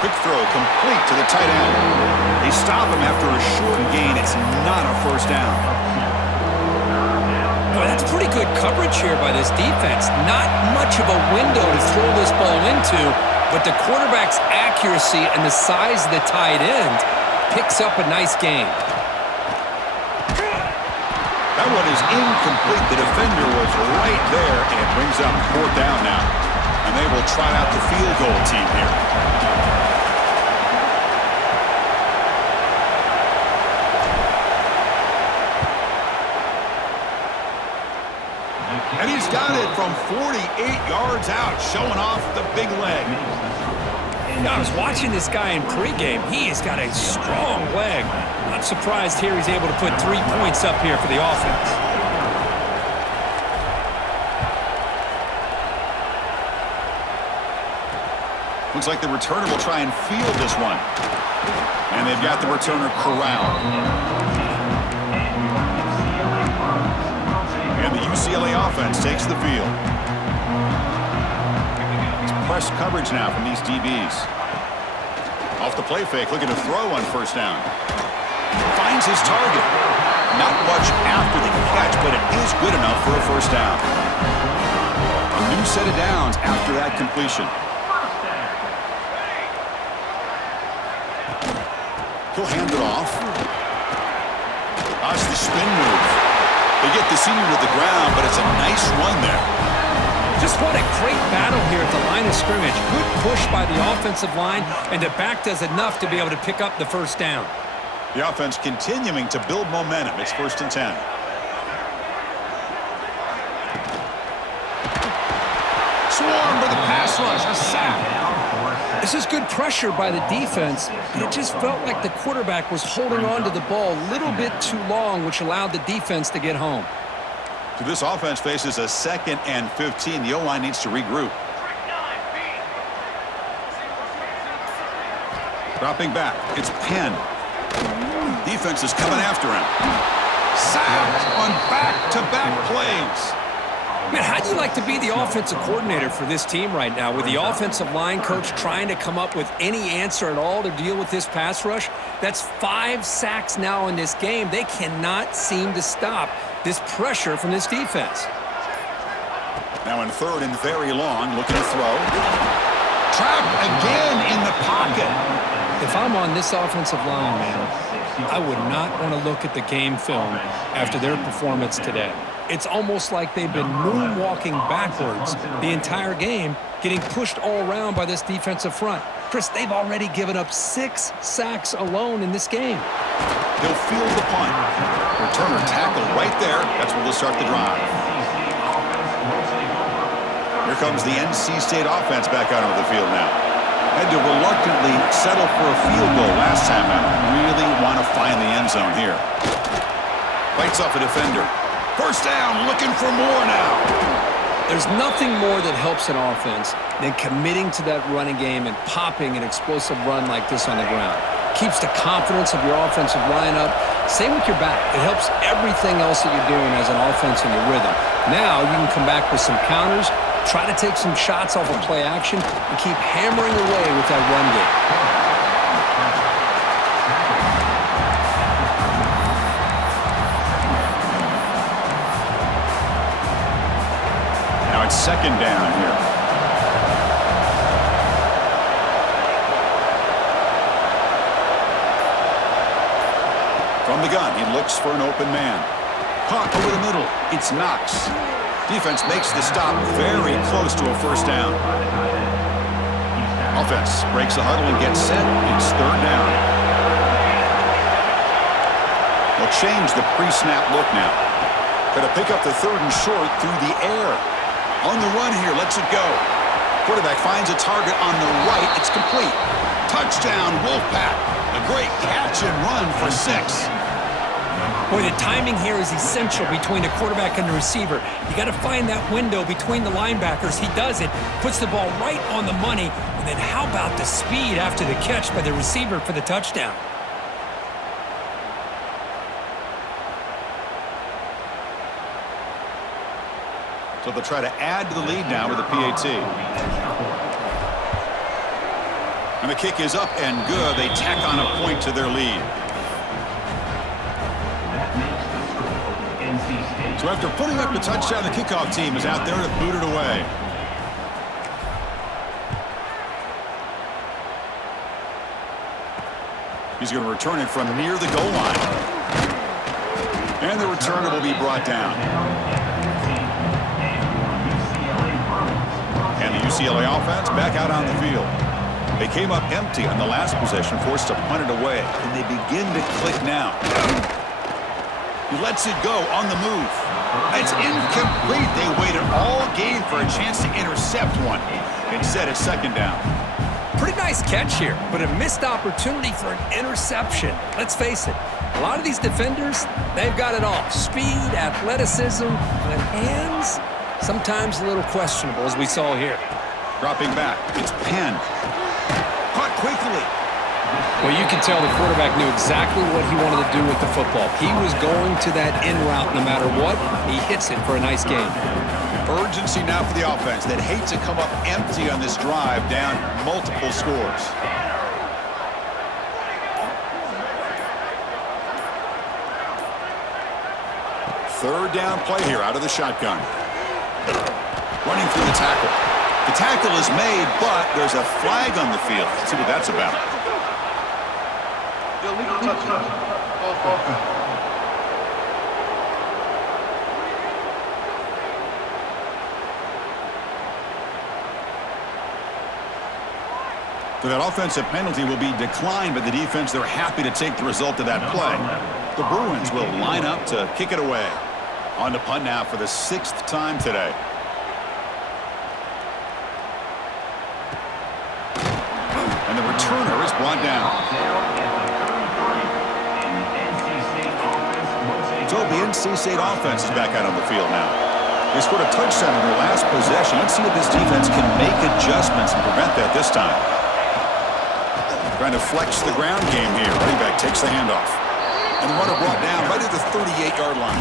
Quick throw complete to the tight end. They stop him after a short gain. It's not a first down. Boy, that's pretty good coverage here by this defense. Not much of a window to throw this ball into, but the quarterback's accuracy and the size of the tight end picks up a nice gain. That one is incomplete. The defender was right there, and it brings up fourth down now. And they will try out the field goal team here. And he's got it from 48 yards out, showing off the big leg. I was watching this guy in pregame. He has got a strong leg. Not surprised here he's able to put 3 points up here for the offense. Looks like the returner will try and field this one. And they've got the returner corralled. And the UCLA offense takes the field. It's press coverage now from these DBs. Off the play fake, looking to throw on first down. Finds his target. Not much after the catch, but it is good enough for a first down. A new set of downs after that completion. He'll hand it off. That's the spin move. They get the senior to the ground, but it's a nice run there. Just what a great battle here at the line of scrimmage. Good push by the offensive line, and the back does enough to be able to pick up the first down. The offense continuing to build momentum. It's 1st and 10. Swarm for the pass rush. A sack. This is good pressure by the defense, but it just felt like the quarterback was holding on to the ball a little bit too long, which allowed the defense to get home. So this offense faces a 2nd and 15. The O-line needs to regroup. Dropping back. It's Penn. Defense is coming after him. Sacked on back-to-back plays. Man, how do you like to be the offensive coordinator for this team right now with the offensive line coach trying to come up with any answer at all to deal with this pass rush? That's 5 sacks now in this game. They cannot seem to stop this pressure from this defense. Now in 3rd and very long, looking to throw. Trapped again in the pocket. If I'm on this offensive line, man, I would not want to look at the game film after their performance today. It's almost like they've been moonwalking backwards the entire game, getting pushed all around by this defensive front. Chris, they've already given up 6 sacks alone in this game. They'll field the punt. Returner tackle right there. That's where they'll start the drive. Here comes the NC State offense back out onto the field now. Had to reluctantly settle for a field goal last time out. Really want to find the end zone here. Fights off a defender. First down, looking for more now. There's nothing more that helps an offense than committing to that running game and popping an explosive run like this on the ground. Keeps the confidence of your offensive lineup. Same with your back. It helps everything else that you're doing as an offense in your rhythm. Now you can come back with some counters, try to take some shots off of play action, and keep hammering away with that run game. Now it's 2nd down here. From the gun, he looks for an open man. Caught over the middle. It's Knox. Defense makes the stop very close to a first down. Offense breaks the huddle and gets set. It's 3rd down. They'll change the pre-snap look now. Going to pick up the 3rd and short through the air. On the run here, lets it go. Quarterback finds a target on the right. It's complete. Touchdown, Wolfpack. A great catch and run for 6. Boy, the timing here is essential between the quarterback and the receiver. You got to find that window between the linebackers. He does it, puts the ball right on the money, and then how about the speed after the catch by the receiver for the touchdown? So they'll try to add to the lead now with a PAT. And the kick is up and good. They tack on a point to their lead. So after putting up the touchdown, the kickoff team is out there to boot it away. He's going to return it from near the goal line. And the returner will be brought down. And the UCLA offense back out on the field. They came up empty on the last possession, forced to punt it away. And they begin to click now. He lets it go on the move. It's incomplete. They waited all game for a chance to intercept one. Instead, it's 2nd down. Pretty nice catch here, but a missed opportunity for an interception. Let's face it, A lot of these defenders, they've got it all. Speed, athleticism, and hands, sometimes a little questionable, as we saw here. Dropping back, it's Penn. Caught quickly. Well, you can tell the quarterback knew exactly what he wanted to do with the football. He was going to that in route no matter what. He hits it for a nice game. Urgency now for the offense that hates to come up empty on this drive, down multiple scores. Third down play here out of the shotgun. Running through the tackle. The tackle is made, but there's a flag on the field. Let's see what that's about. Illegal touchdown. So that offensive penalty will be declined by the defense. They're happy to take the result of that play. The Bruins will line up to kick it away. On to punt now for the 6th time today. And the returner is brought down. So the NC State offense is back out on the field now. They scored a touchdown in their last possession. Let's see if this defense can make adjustments and prevent that this time. Trying to flex the ground game here. Running back takes the handoff. And the runner brought down right at the 38-yard line.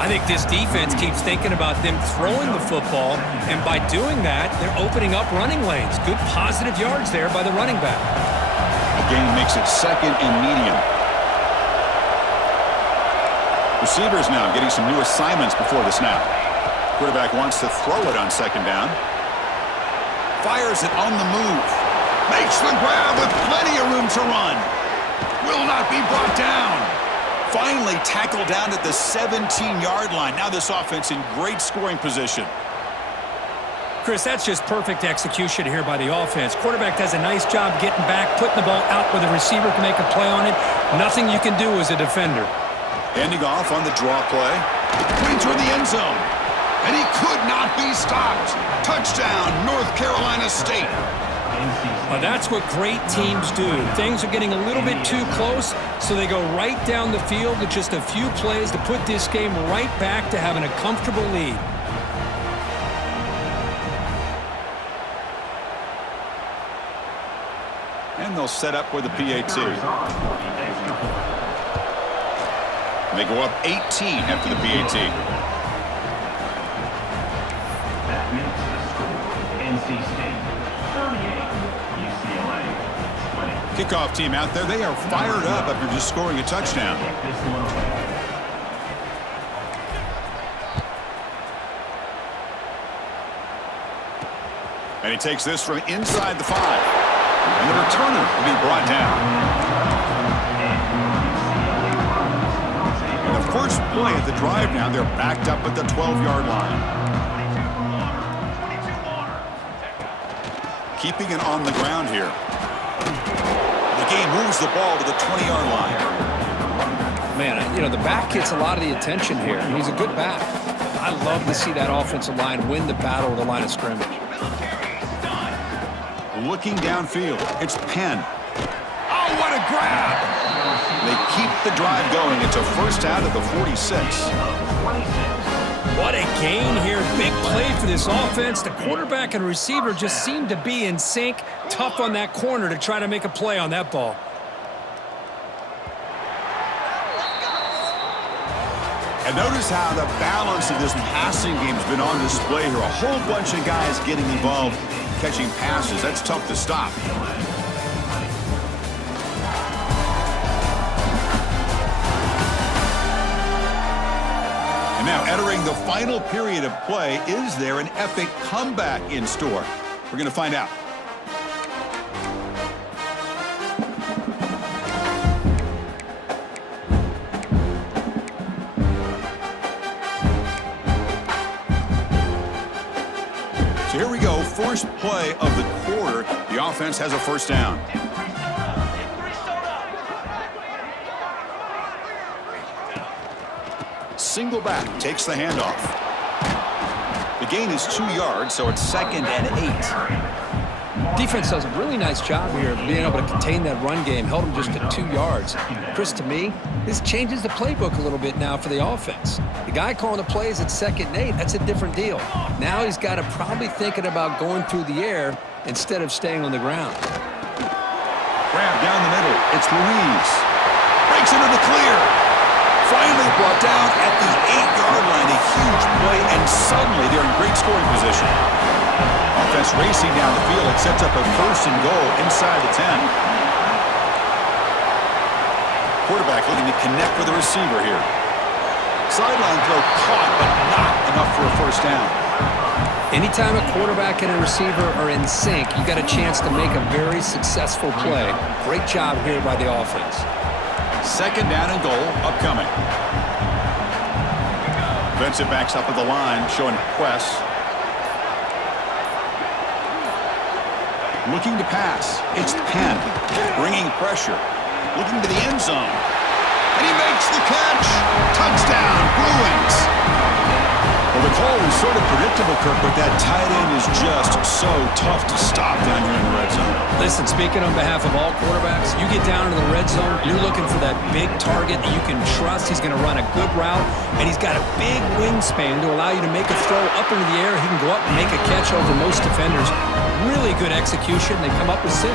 I think this defense keeps thinking about them throwing the football, and by doing that, they're opening up running lanes. Good positive yards there by the running back. The game makes it 2nd and medium. Receivers now getting some new assignments before the snap. Quarterback wants to throw it on 2nd down. Fires it on the move. Makes the grab with plenty of room to run. Will not be brought down. Finally tackled down at the 17-yard line. Now this offense in great scoring position. Chris, that's just perfect execution here by the offense. Quarterback does a nice job getting back, putting the ball out where the receiver can make a play on it. Nothing you can do as a defender. Handing off on the draw play. Went toward the end zone. And he could not be stopped. Touchdown, North Carolina State. Well, that's what great teams do. Things are getting a little bit too close, so they go right down the field with just a few plays to put this game right back to having a comfortable lead. And they'll set up with the PAT. They go up 18 after the PAT. That makes the score. NC State 38, UCLA 20. Kickoff team out there. They are fired up after just scoring a touchdown. This one away. And he takes this from inside the 5. And the returner will be brought down. And the first play of the drive now, they're backed up at the 12-yard line. Keeping it on the ground here. The game moves the ball to the 20-yard line. Man, you know, the back gets a lot of the attention here. He's a good back. I love to see that offensive line win the battle of the line of scrimmage. Looking downfield, it's Penn. Oh, what a grab! They keep the drive going. It's a first out of the 46. What a gain here. Big play for this offense. The quarterback and receiver just seem to be in sync. Tough on that corner to try to make a play on that ball. And notice how the balance of this passing game has been on display here. A whole bunch of guys getting involved, catching passes. That's tough to stop. And now entering the final period of play, is there an epic comeback in store? We're going to find out. So here we go, first play of the quarter. The offense has a first down. Single back, takes the handoff. The gain is 2 yards, so it's 2nd and 8. Defense does a really nice job here of being able to contain that run game, held him just at 2 yards. Chris, to me, this changes the playbook a little bit now for the offense. The guy calling the plays at 2nd and 8, that's a different deal. Now he's got to probably thinking about going through the air instead of staying on the ground. Grab down the middle. It's Ruiz. Breaks into the clear. Finally brought down at the 8-yard line. A huge play, and suddenly they're in great scoring position. Offense racing down the field. It sets up a 1st and goal inside the 10. Quarterback looking to connect with the receiver here. Sideline throw caught, but not enough for a 1st down. Anytime a quarterback and a receiver are in sync, you got a chance to make a very successful play. Great job here by the offense. 2nd down and goal upcoming. Defensive backs up at the line, showing Quest. Looking to pass. It's Penn. Bringing pressure. Looking to the end zone. And he makes the catch. Touchdown, Bruins. Well, the call was sort of predictable, Kirk, but that tight end is just so tough to stop down here in the red zone. Listen, speaking on behalf of all quarterbacks, you get down into the red zone, you're looking for that big target that you can trust. He's going to run a good route, and he's got a big wingspan to allow you to make a throw up into the air. He can go up and make a catch over most defenders. Really good execution. They come up with 6.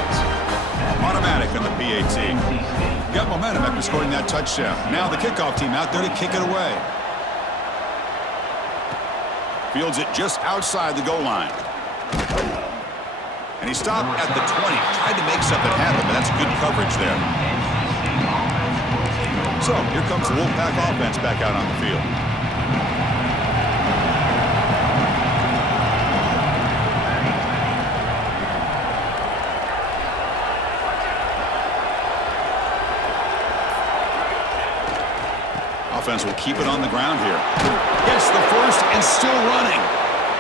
Automatic on the PAT. Got momentum after scoring that touchdown. Now the kickoff team out there to kick it away. Fields it just outside the goal line. And he stopped at the 20. Tried to make something happen, but that's good coverage there. So here comes the Wolfpack offense back out on the field. Offense will keep it on the ground here. Gets the 1st and still running.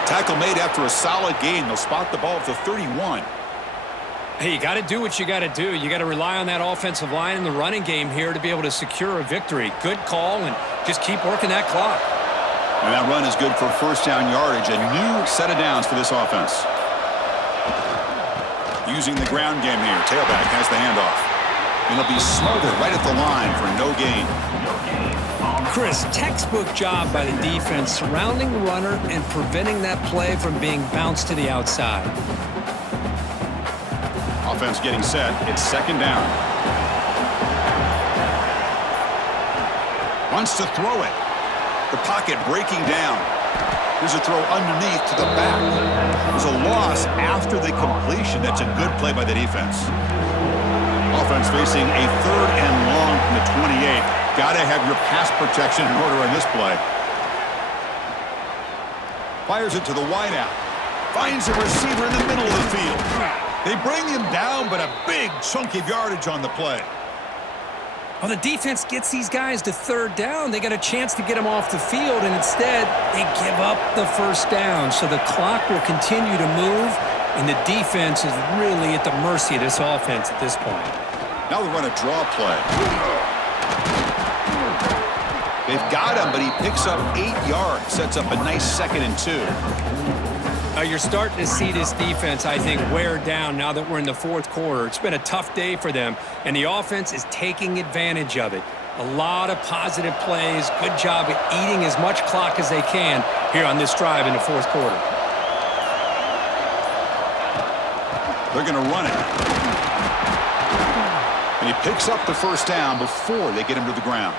Tackle made after a solid gain. They'll spot the ball at the 31. Hey, you got to do what you got to do. You got to rely on that offensive line in the running game here to be able to secure a victory. Good call, and just keep working that clock. And that run is good for 1st down yardage. A new set of downs for this offense. Using the ground game here. Tailback has the handoff. And he'll be smothered right at the line for no gain. Chris, textbook job by the defense surrounding the runner and preventing that play from being bounced to the outside. Offense getting set. It's 2nd down. Wants to throw it. The pocket breaking down. There's a throw underneath to the back. There's a loss after the completion. That's a good play by the defense. Offense facing a 3rd and long from the 28. Got to have your pass protection in order on this play. Fires it to the wideout. Finds a receiver in the middle of the field. They bring him down, but a big chunk of yardage on the play. Well, the defense gets these guys to 3rd down. They got a chance to get them off the field, and instead they give up the 1st down. So the clock will continue to move, and the defense is really at the mercy of this offense at this point. Now they run a draw play. They've got him, but he picks up 8 yards. Sets up a nice 2nd and 2. You're starting to see this defense, I think, wear down now that we're in the 4th quarter. It's been a tough day for them, and the offense is taking advantage of it. A lot of positive plays. Good job at eating as much clock as they can here on this drive in the 4th quarter. They're going to run it. And he picks up the 1st down before they get him to the ground.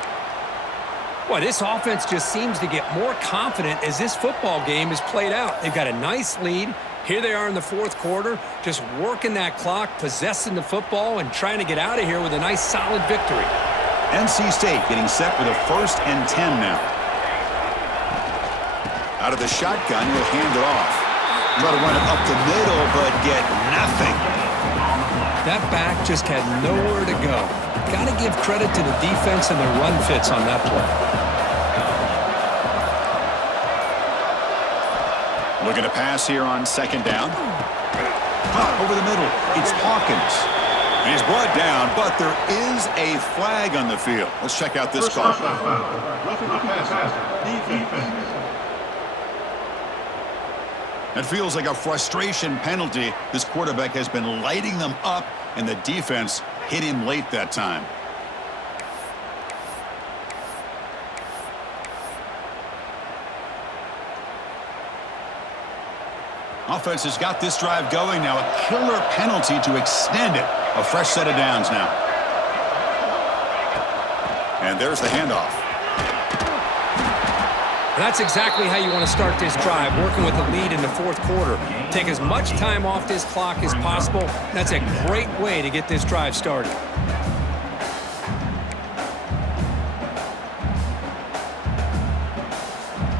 Well, this offense just seems to get more confident as this football game is played out. They've got a nice lead. Here they are in the 4th quarter, just working that clock, possessing the football, and trying to get out of here with a nice, solid victory. NC State getting set for the 1st and 10 now. Out of the shotgun, he'll hand it off. Try to run it up the middle, but get nothing. That back just had nowhere to go. Got to give credit to the defense and the run fits on that play. Looking to pass here on 2nd down. Over the middle, it's Hawkins. And he's brought down, but there is a flag on the field. Let's check out this call. It feels like a frustration penalty. This quarterback has been lighting them up, and the defense hit him late that time. Offense has got this drive going now. A killer penalty to extend it. A fresh set of downs now. And there's the handoff. That's exactly how you want to start this drive, working with the lead in the fourth quarter. Take as much time off this clock as possible. That's a great way to get this drive started.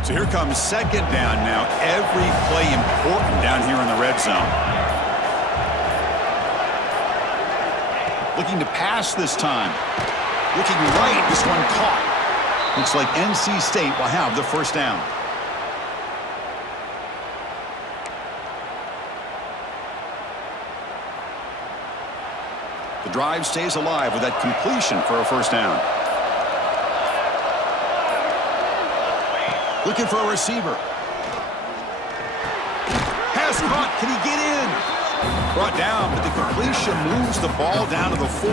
So here comes second down now. Every play important down here in the red zone. Looking to pass this time. Looking right. This one caught. Looks like NC State will have the first down. The drive stays alive with that completion for a first down. Looking for a receiver. Pass caught. Can he get in? Brought down, but the completion moves the ball down to the 4.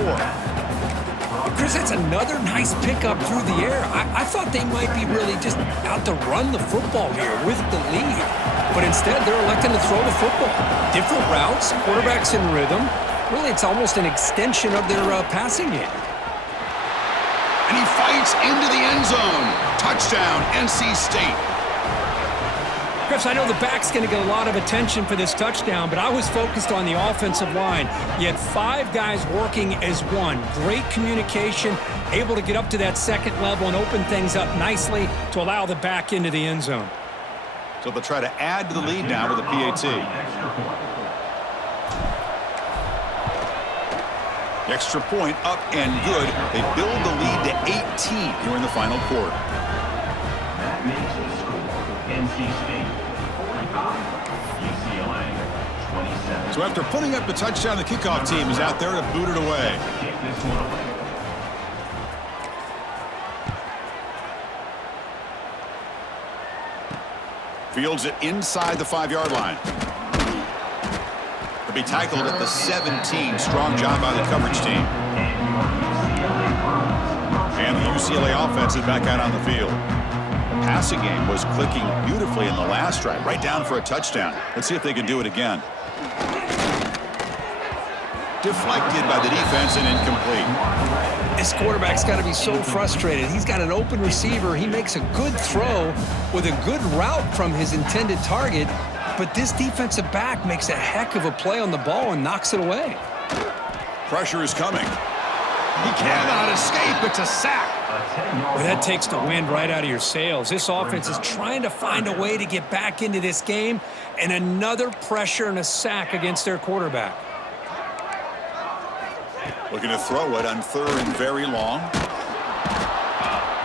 Chris, that's another nice pickup through the air. I thought they might be really just out to run the football here with the lead. But instead, they're electing to throw the football. Different routes, quarterbacks in rhythm. Really, it's almost an extension of their passing game. And he fights into the end zone. Touchdown, NC State. Chris, I know the back's going to get a lot of attention for this touchdown, but I was focused on the offensive line. You had 5 guys working as one. Great communication, able to get up to that second level and open things up nicely to allow the back into the end zone. So they'll try to add to the lead now with a PAT. The extra point up and good. They build the lead to 18 here in the final quarter. That makes the score NC State 45, UCLA 27. So after putting up the touchdown, the kickoff team is out there to boot it away. Kick this one away. Fields it inside the 5-yard line. He'll be tackled at the 17. Strong job by the coverage team. And the UCLA offense is back out on the field. The passing game was clicking beautifully in the last drive, right down for a touchdown. Let's see if they can do it again. Deflected by the defense and incomplete. This quarterback's got to be so frustrated. He's got an open receiver. He makes a good throw with a good route from his intended target, but this defensive back makes a heck of a play on the ball and knocks it away. Pressure is coming. He cannot escape. It's a sack. Well, that takes the wind right out of your sails. This offense is trying to find a way to get back into this game, and another pressure and a sack against their quarterback. Looking to throw it on 3rd and very long.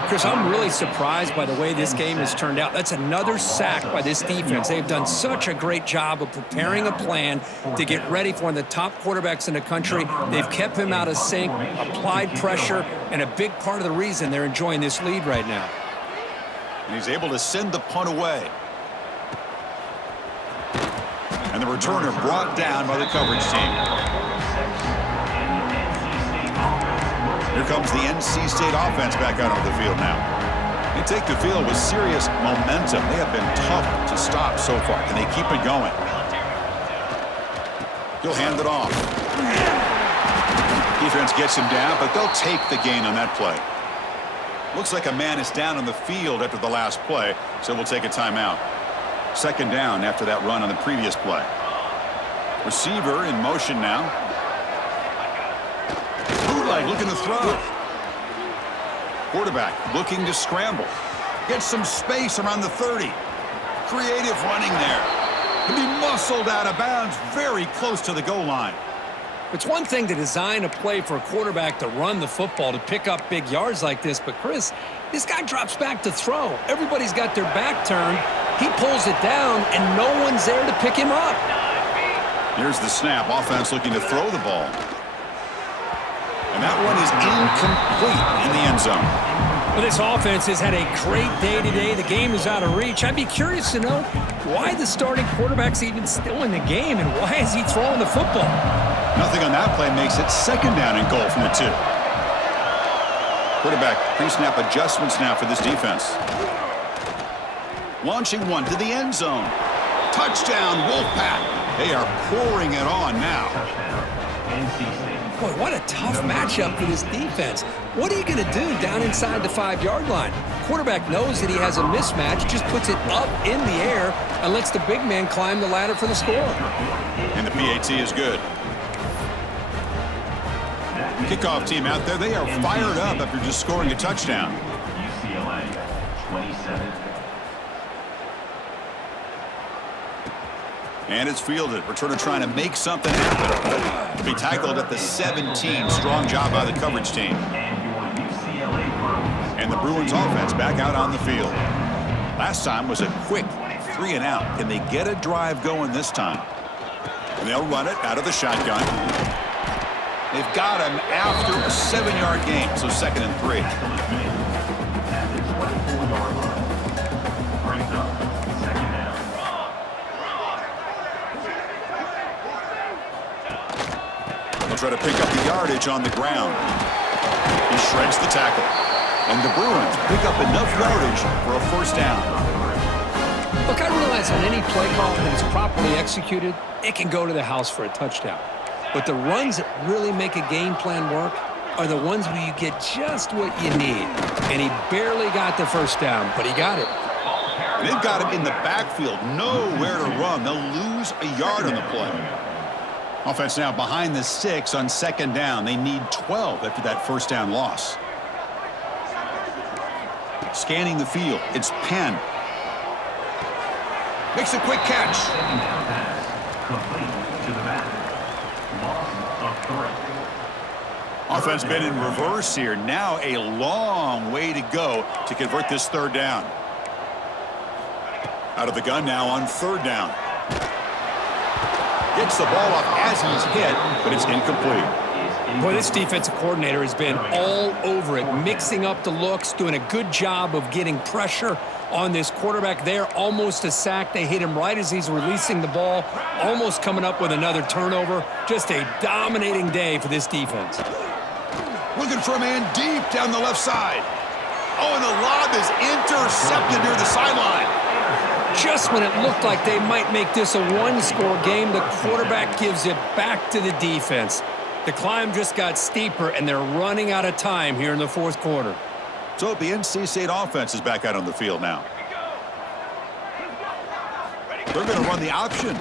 Chris, I'm really surprised by the way this game has turned out. That's another sack by this defense. They've done such a great job of preparing a plan to get ready for one of the top quarterbacks in the country. They've kept him out of sync, applied pressure, and a big part of the reason they're enjoying this lead right now. And he's able to send the punt away. And the returner brought down by the coverage team. Here comes the NC State offense back out on the field now. They take the field with serious momentum. They have been tough to stop so far. Can they keep it going? He'll hand it off. Defense gets him down, but they'll take the gain on that play. Looks like a man is down on the field after the last play, so we'll take a timeout. Second down after that run on the previous play. Receiver in motion now. Looking to throw. Quarterback looking to scramble. Gets some space around the 30. Creative running there. Can be muscled out of bounds very close to the goal line. It's one thing to design a play for a quarterback to run the football, to pick up big yards like this, but Chris, this guy drops back to throw. Everybody's got their back turned. He pulls it down, and no one's there to pick him up. Here's the snap. Offense looking to throw the ball. And that one is incomplete in the end zone. Well, this offense has had a great day today. The game is out of reach. I'd be curious to know why the starting quarterback's even still in the game and why is he throwing the football? Nothing on that play makes it second down and goal from the 2. Quarterback pre-snap adjustments now for this defense. Launching one to the end zone. Touchdown, Wolfpack. They are pouring it on now. Boy, what a tough matchup for this defense. What are you going to do down inside the 5-yard line? Quarterback knows that he has a mismatch, just puts it up in the air and lets the big man climb the ladder for the score. And the PAT is good. Kickoff team out there, they are fired up after just scoring a touchdown. UCLA 27. And it's fielded. Returner trying to make something happen. To be tackled at the 17. Strong job by the coverage team. And the Bruins offense back out on the field. Last time was a quick 3 and out. Can they get a drive going this time? And they'll run it out of the shotgun. They've got him after a 7-yard gain, so 2nd and 3. They'll try to pick up the yardage on the ground. He shreds the tackle. And the Bruins pick up enough yardage for a first down. Look, I realize on any play call that is properly executed, it can go to the house for a touchdown. But the runs that really make a game plan work are the ones where you get just what you need. And he barely got the first down, but he got it. They've got him in the backfield, nowhere to run. They'll lose a yard on the play. Offense now behind the 6 on 2nd down. They need 12 after that first down loss. Scanning the field, it's Penn. Makes a quick catch. Second down pass. Complete to the back. Loss of 3. Offense been in reverse here. Now a long way to go to convert this 3rd down. Out of the gun now on 3rd down. Gets the ball up as he's hit, but it's incomplete. Boy, this defensive coordinator has been all over it, mixing up the looks, doing a good job of getting pressure on this quarterback there. Almost a sack. They hit him right as he's releasing the ball, almost coming up with another turnover. Just a dominating day for this defense. Looking for a man deep down the left side. Oh, and the lob is intercepted near the sideline. Just when it looked like they might make this a one-score game, the quarterback gives it back to the defense. The climb just got steeper, and they're running out of time here in the 4th quarter. So the NC State offense is back out on the field now. They're going to run the option.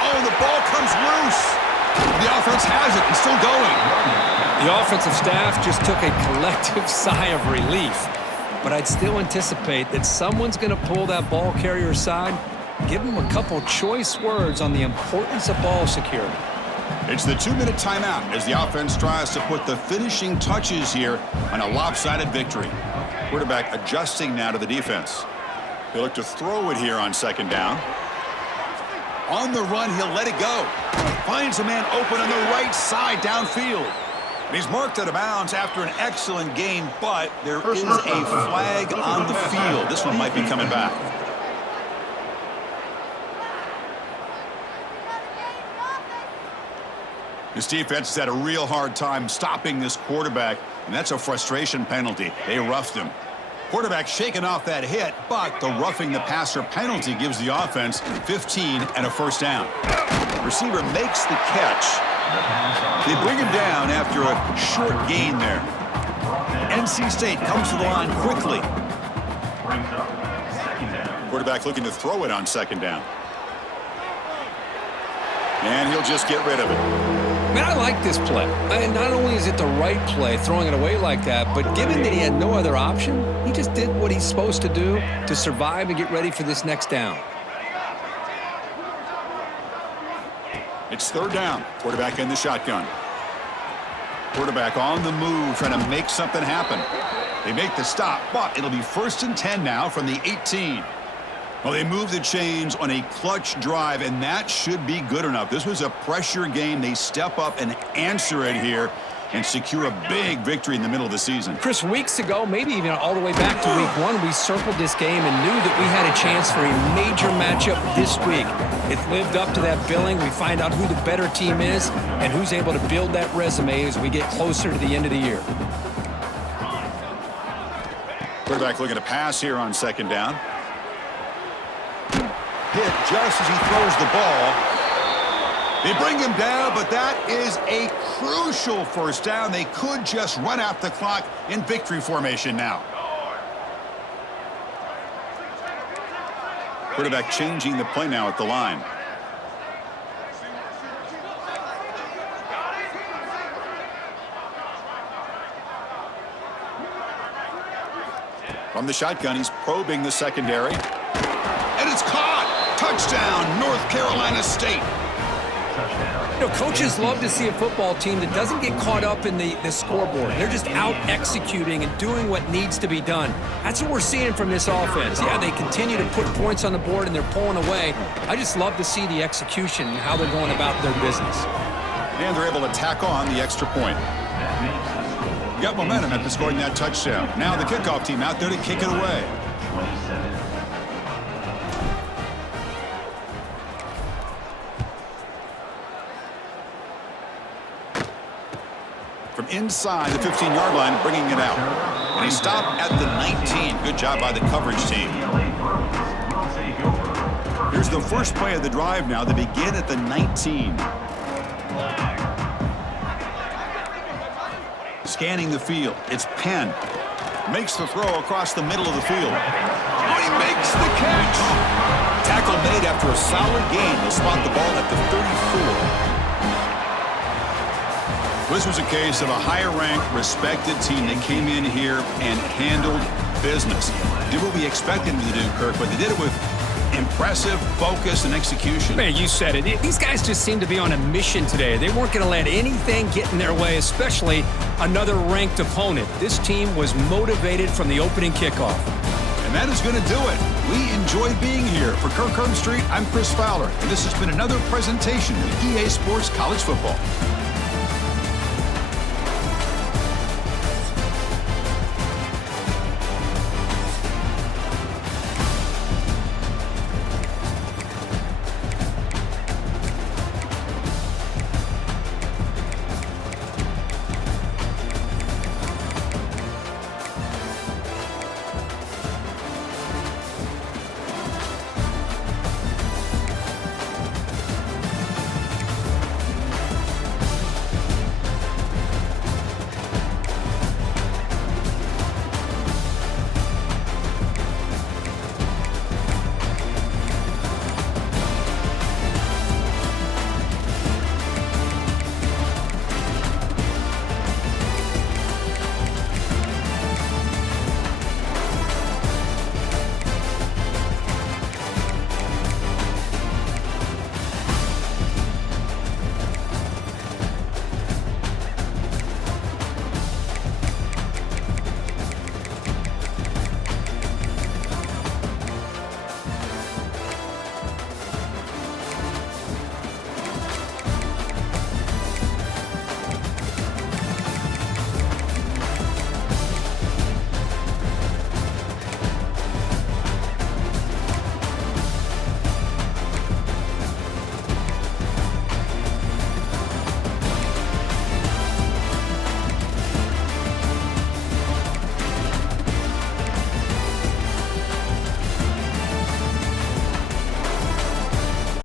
Oh, the ball comes loose. The offense has it and still going. The offensive staff just took a collective sigh of relief. But I'd still anticipate that someone's going to pull that ball carrier aside, give him a couple choice words on the importance of ball security. It's the 2-minute timeout as the offense tries to put the finishing touches here on a lopsided victory. Quarterback adjusting now to the defense. He'll look to throw it here on 2nd down. On the run, he'll let it go. Finds a man open on the right side downfield. And he's marked out of bounds after an excellent game, but there is a flag on the field. This one might be coming back. This defense has had a real hard time stopping this quarterback, and that's a frustration penalty. They roughed him. Quarterback shaking off that hit, but the roughing the passer penalty gives the offense 15 and a first down. Receiver makes the catch. They bring him down after a short gain there. NC State comes to the line quickly. Quarterback looking to throw it on 2nd down. And he'll just get rid of it. Man, I like this play. And not only is it the right play, throwing it away like that, but given that he had no other option, he just did what he's supposed to do to survive and get ready for this next down. It's 3rd down. Quarterback in the shotgun. Quarterback on the move, trying to make something happen. They make the stop, but it'll be 1st and 10 now from the 18. Well, they move the chains on a clutch drive, and that should be good enough. This was a pressure game. They step up and answer it here and secure a big victory in the middle of the season. Chris, weeks ago, maybe even all the way back to week 1, we circled this game and knew that we had a chance for a major matchup this week. It lived up to that billing. We find out who the better team is and who's able to build that resume as we get closer to the end of the year. Quarterback looking to pass here on second down. Hit just as he throws the ball. They bring him down, but that is a crucial first down. They could just run out the clock in victory formation now. Quarterback changing the play now at the line. From the shotgun, he's probing the secondary. And it's caught! Touchdown, North Carolina State. You know, coaches love to see a football team that doesn't get caught up in the scoreboard. They're just out executing and doing what needs to be done. That's what we're seeing from this offense. Yeah, they continue to put points on the board and they're pulling away. I just love to see the execution and how they're going about their business. And they're able to tack on the extra point. Got momentum after scoring that touchdown. Now the kickoff team out there to kick it away. 27. From inside the 15-yard line, bringing it out. And he stopped at the 19. Good job by the coverage team. Here's the first play of the drive now. They begin at the 19. Scanning the field. It's Penn. Makes the throw across the middle of the field. Oh, he makes the catch. Tackle made after a solid gain. They'll spot the ball at the 34. This was a case of a higher-ranked, respected team that came in here and handled business. Did what we expected them to do, Kirk, but they did it with impressive focus and execution. Man, you said it. These guys just seem to be on a mission today. They weren't going to let anything get in their way, especially another ranked opponent. This team was motivated from the opening kickoff. And that is going to do it. We enjoyed being here. For Kirk Street, I'm Chris Fowler, and this has been another presentation of EA Sports College Football.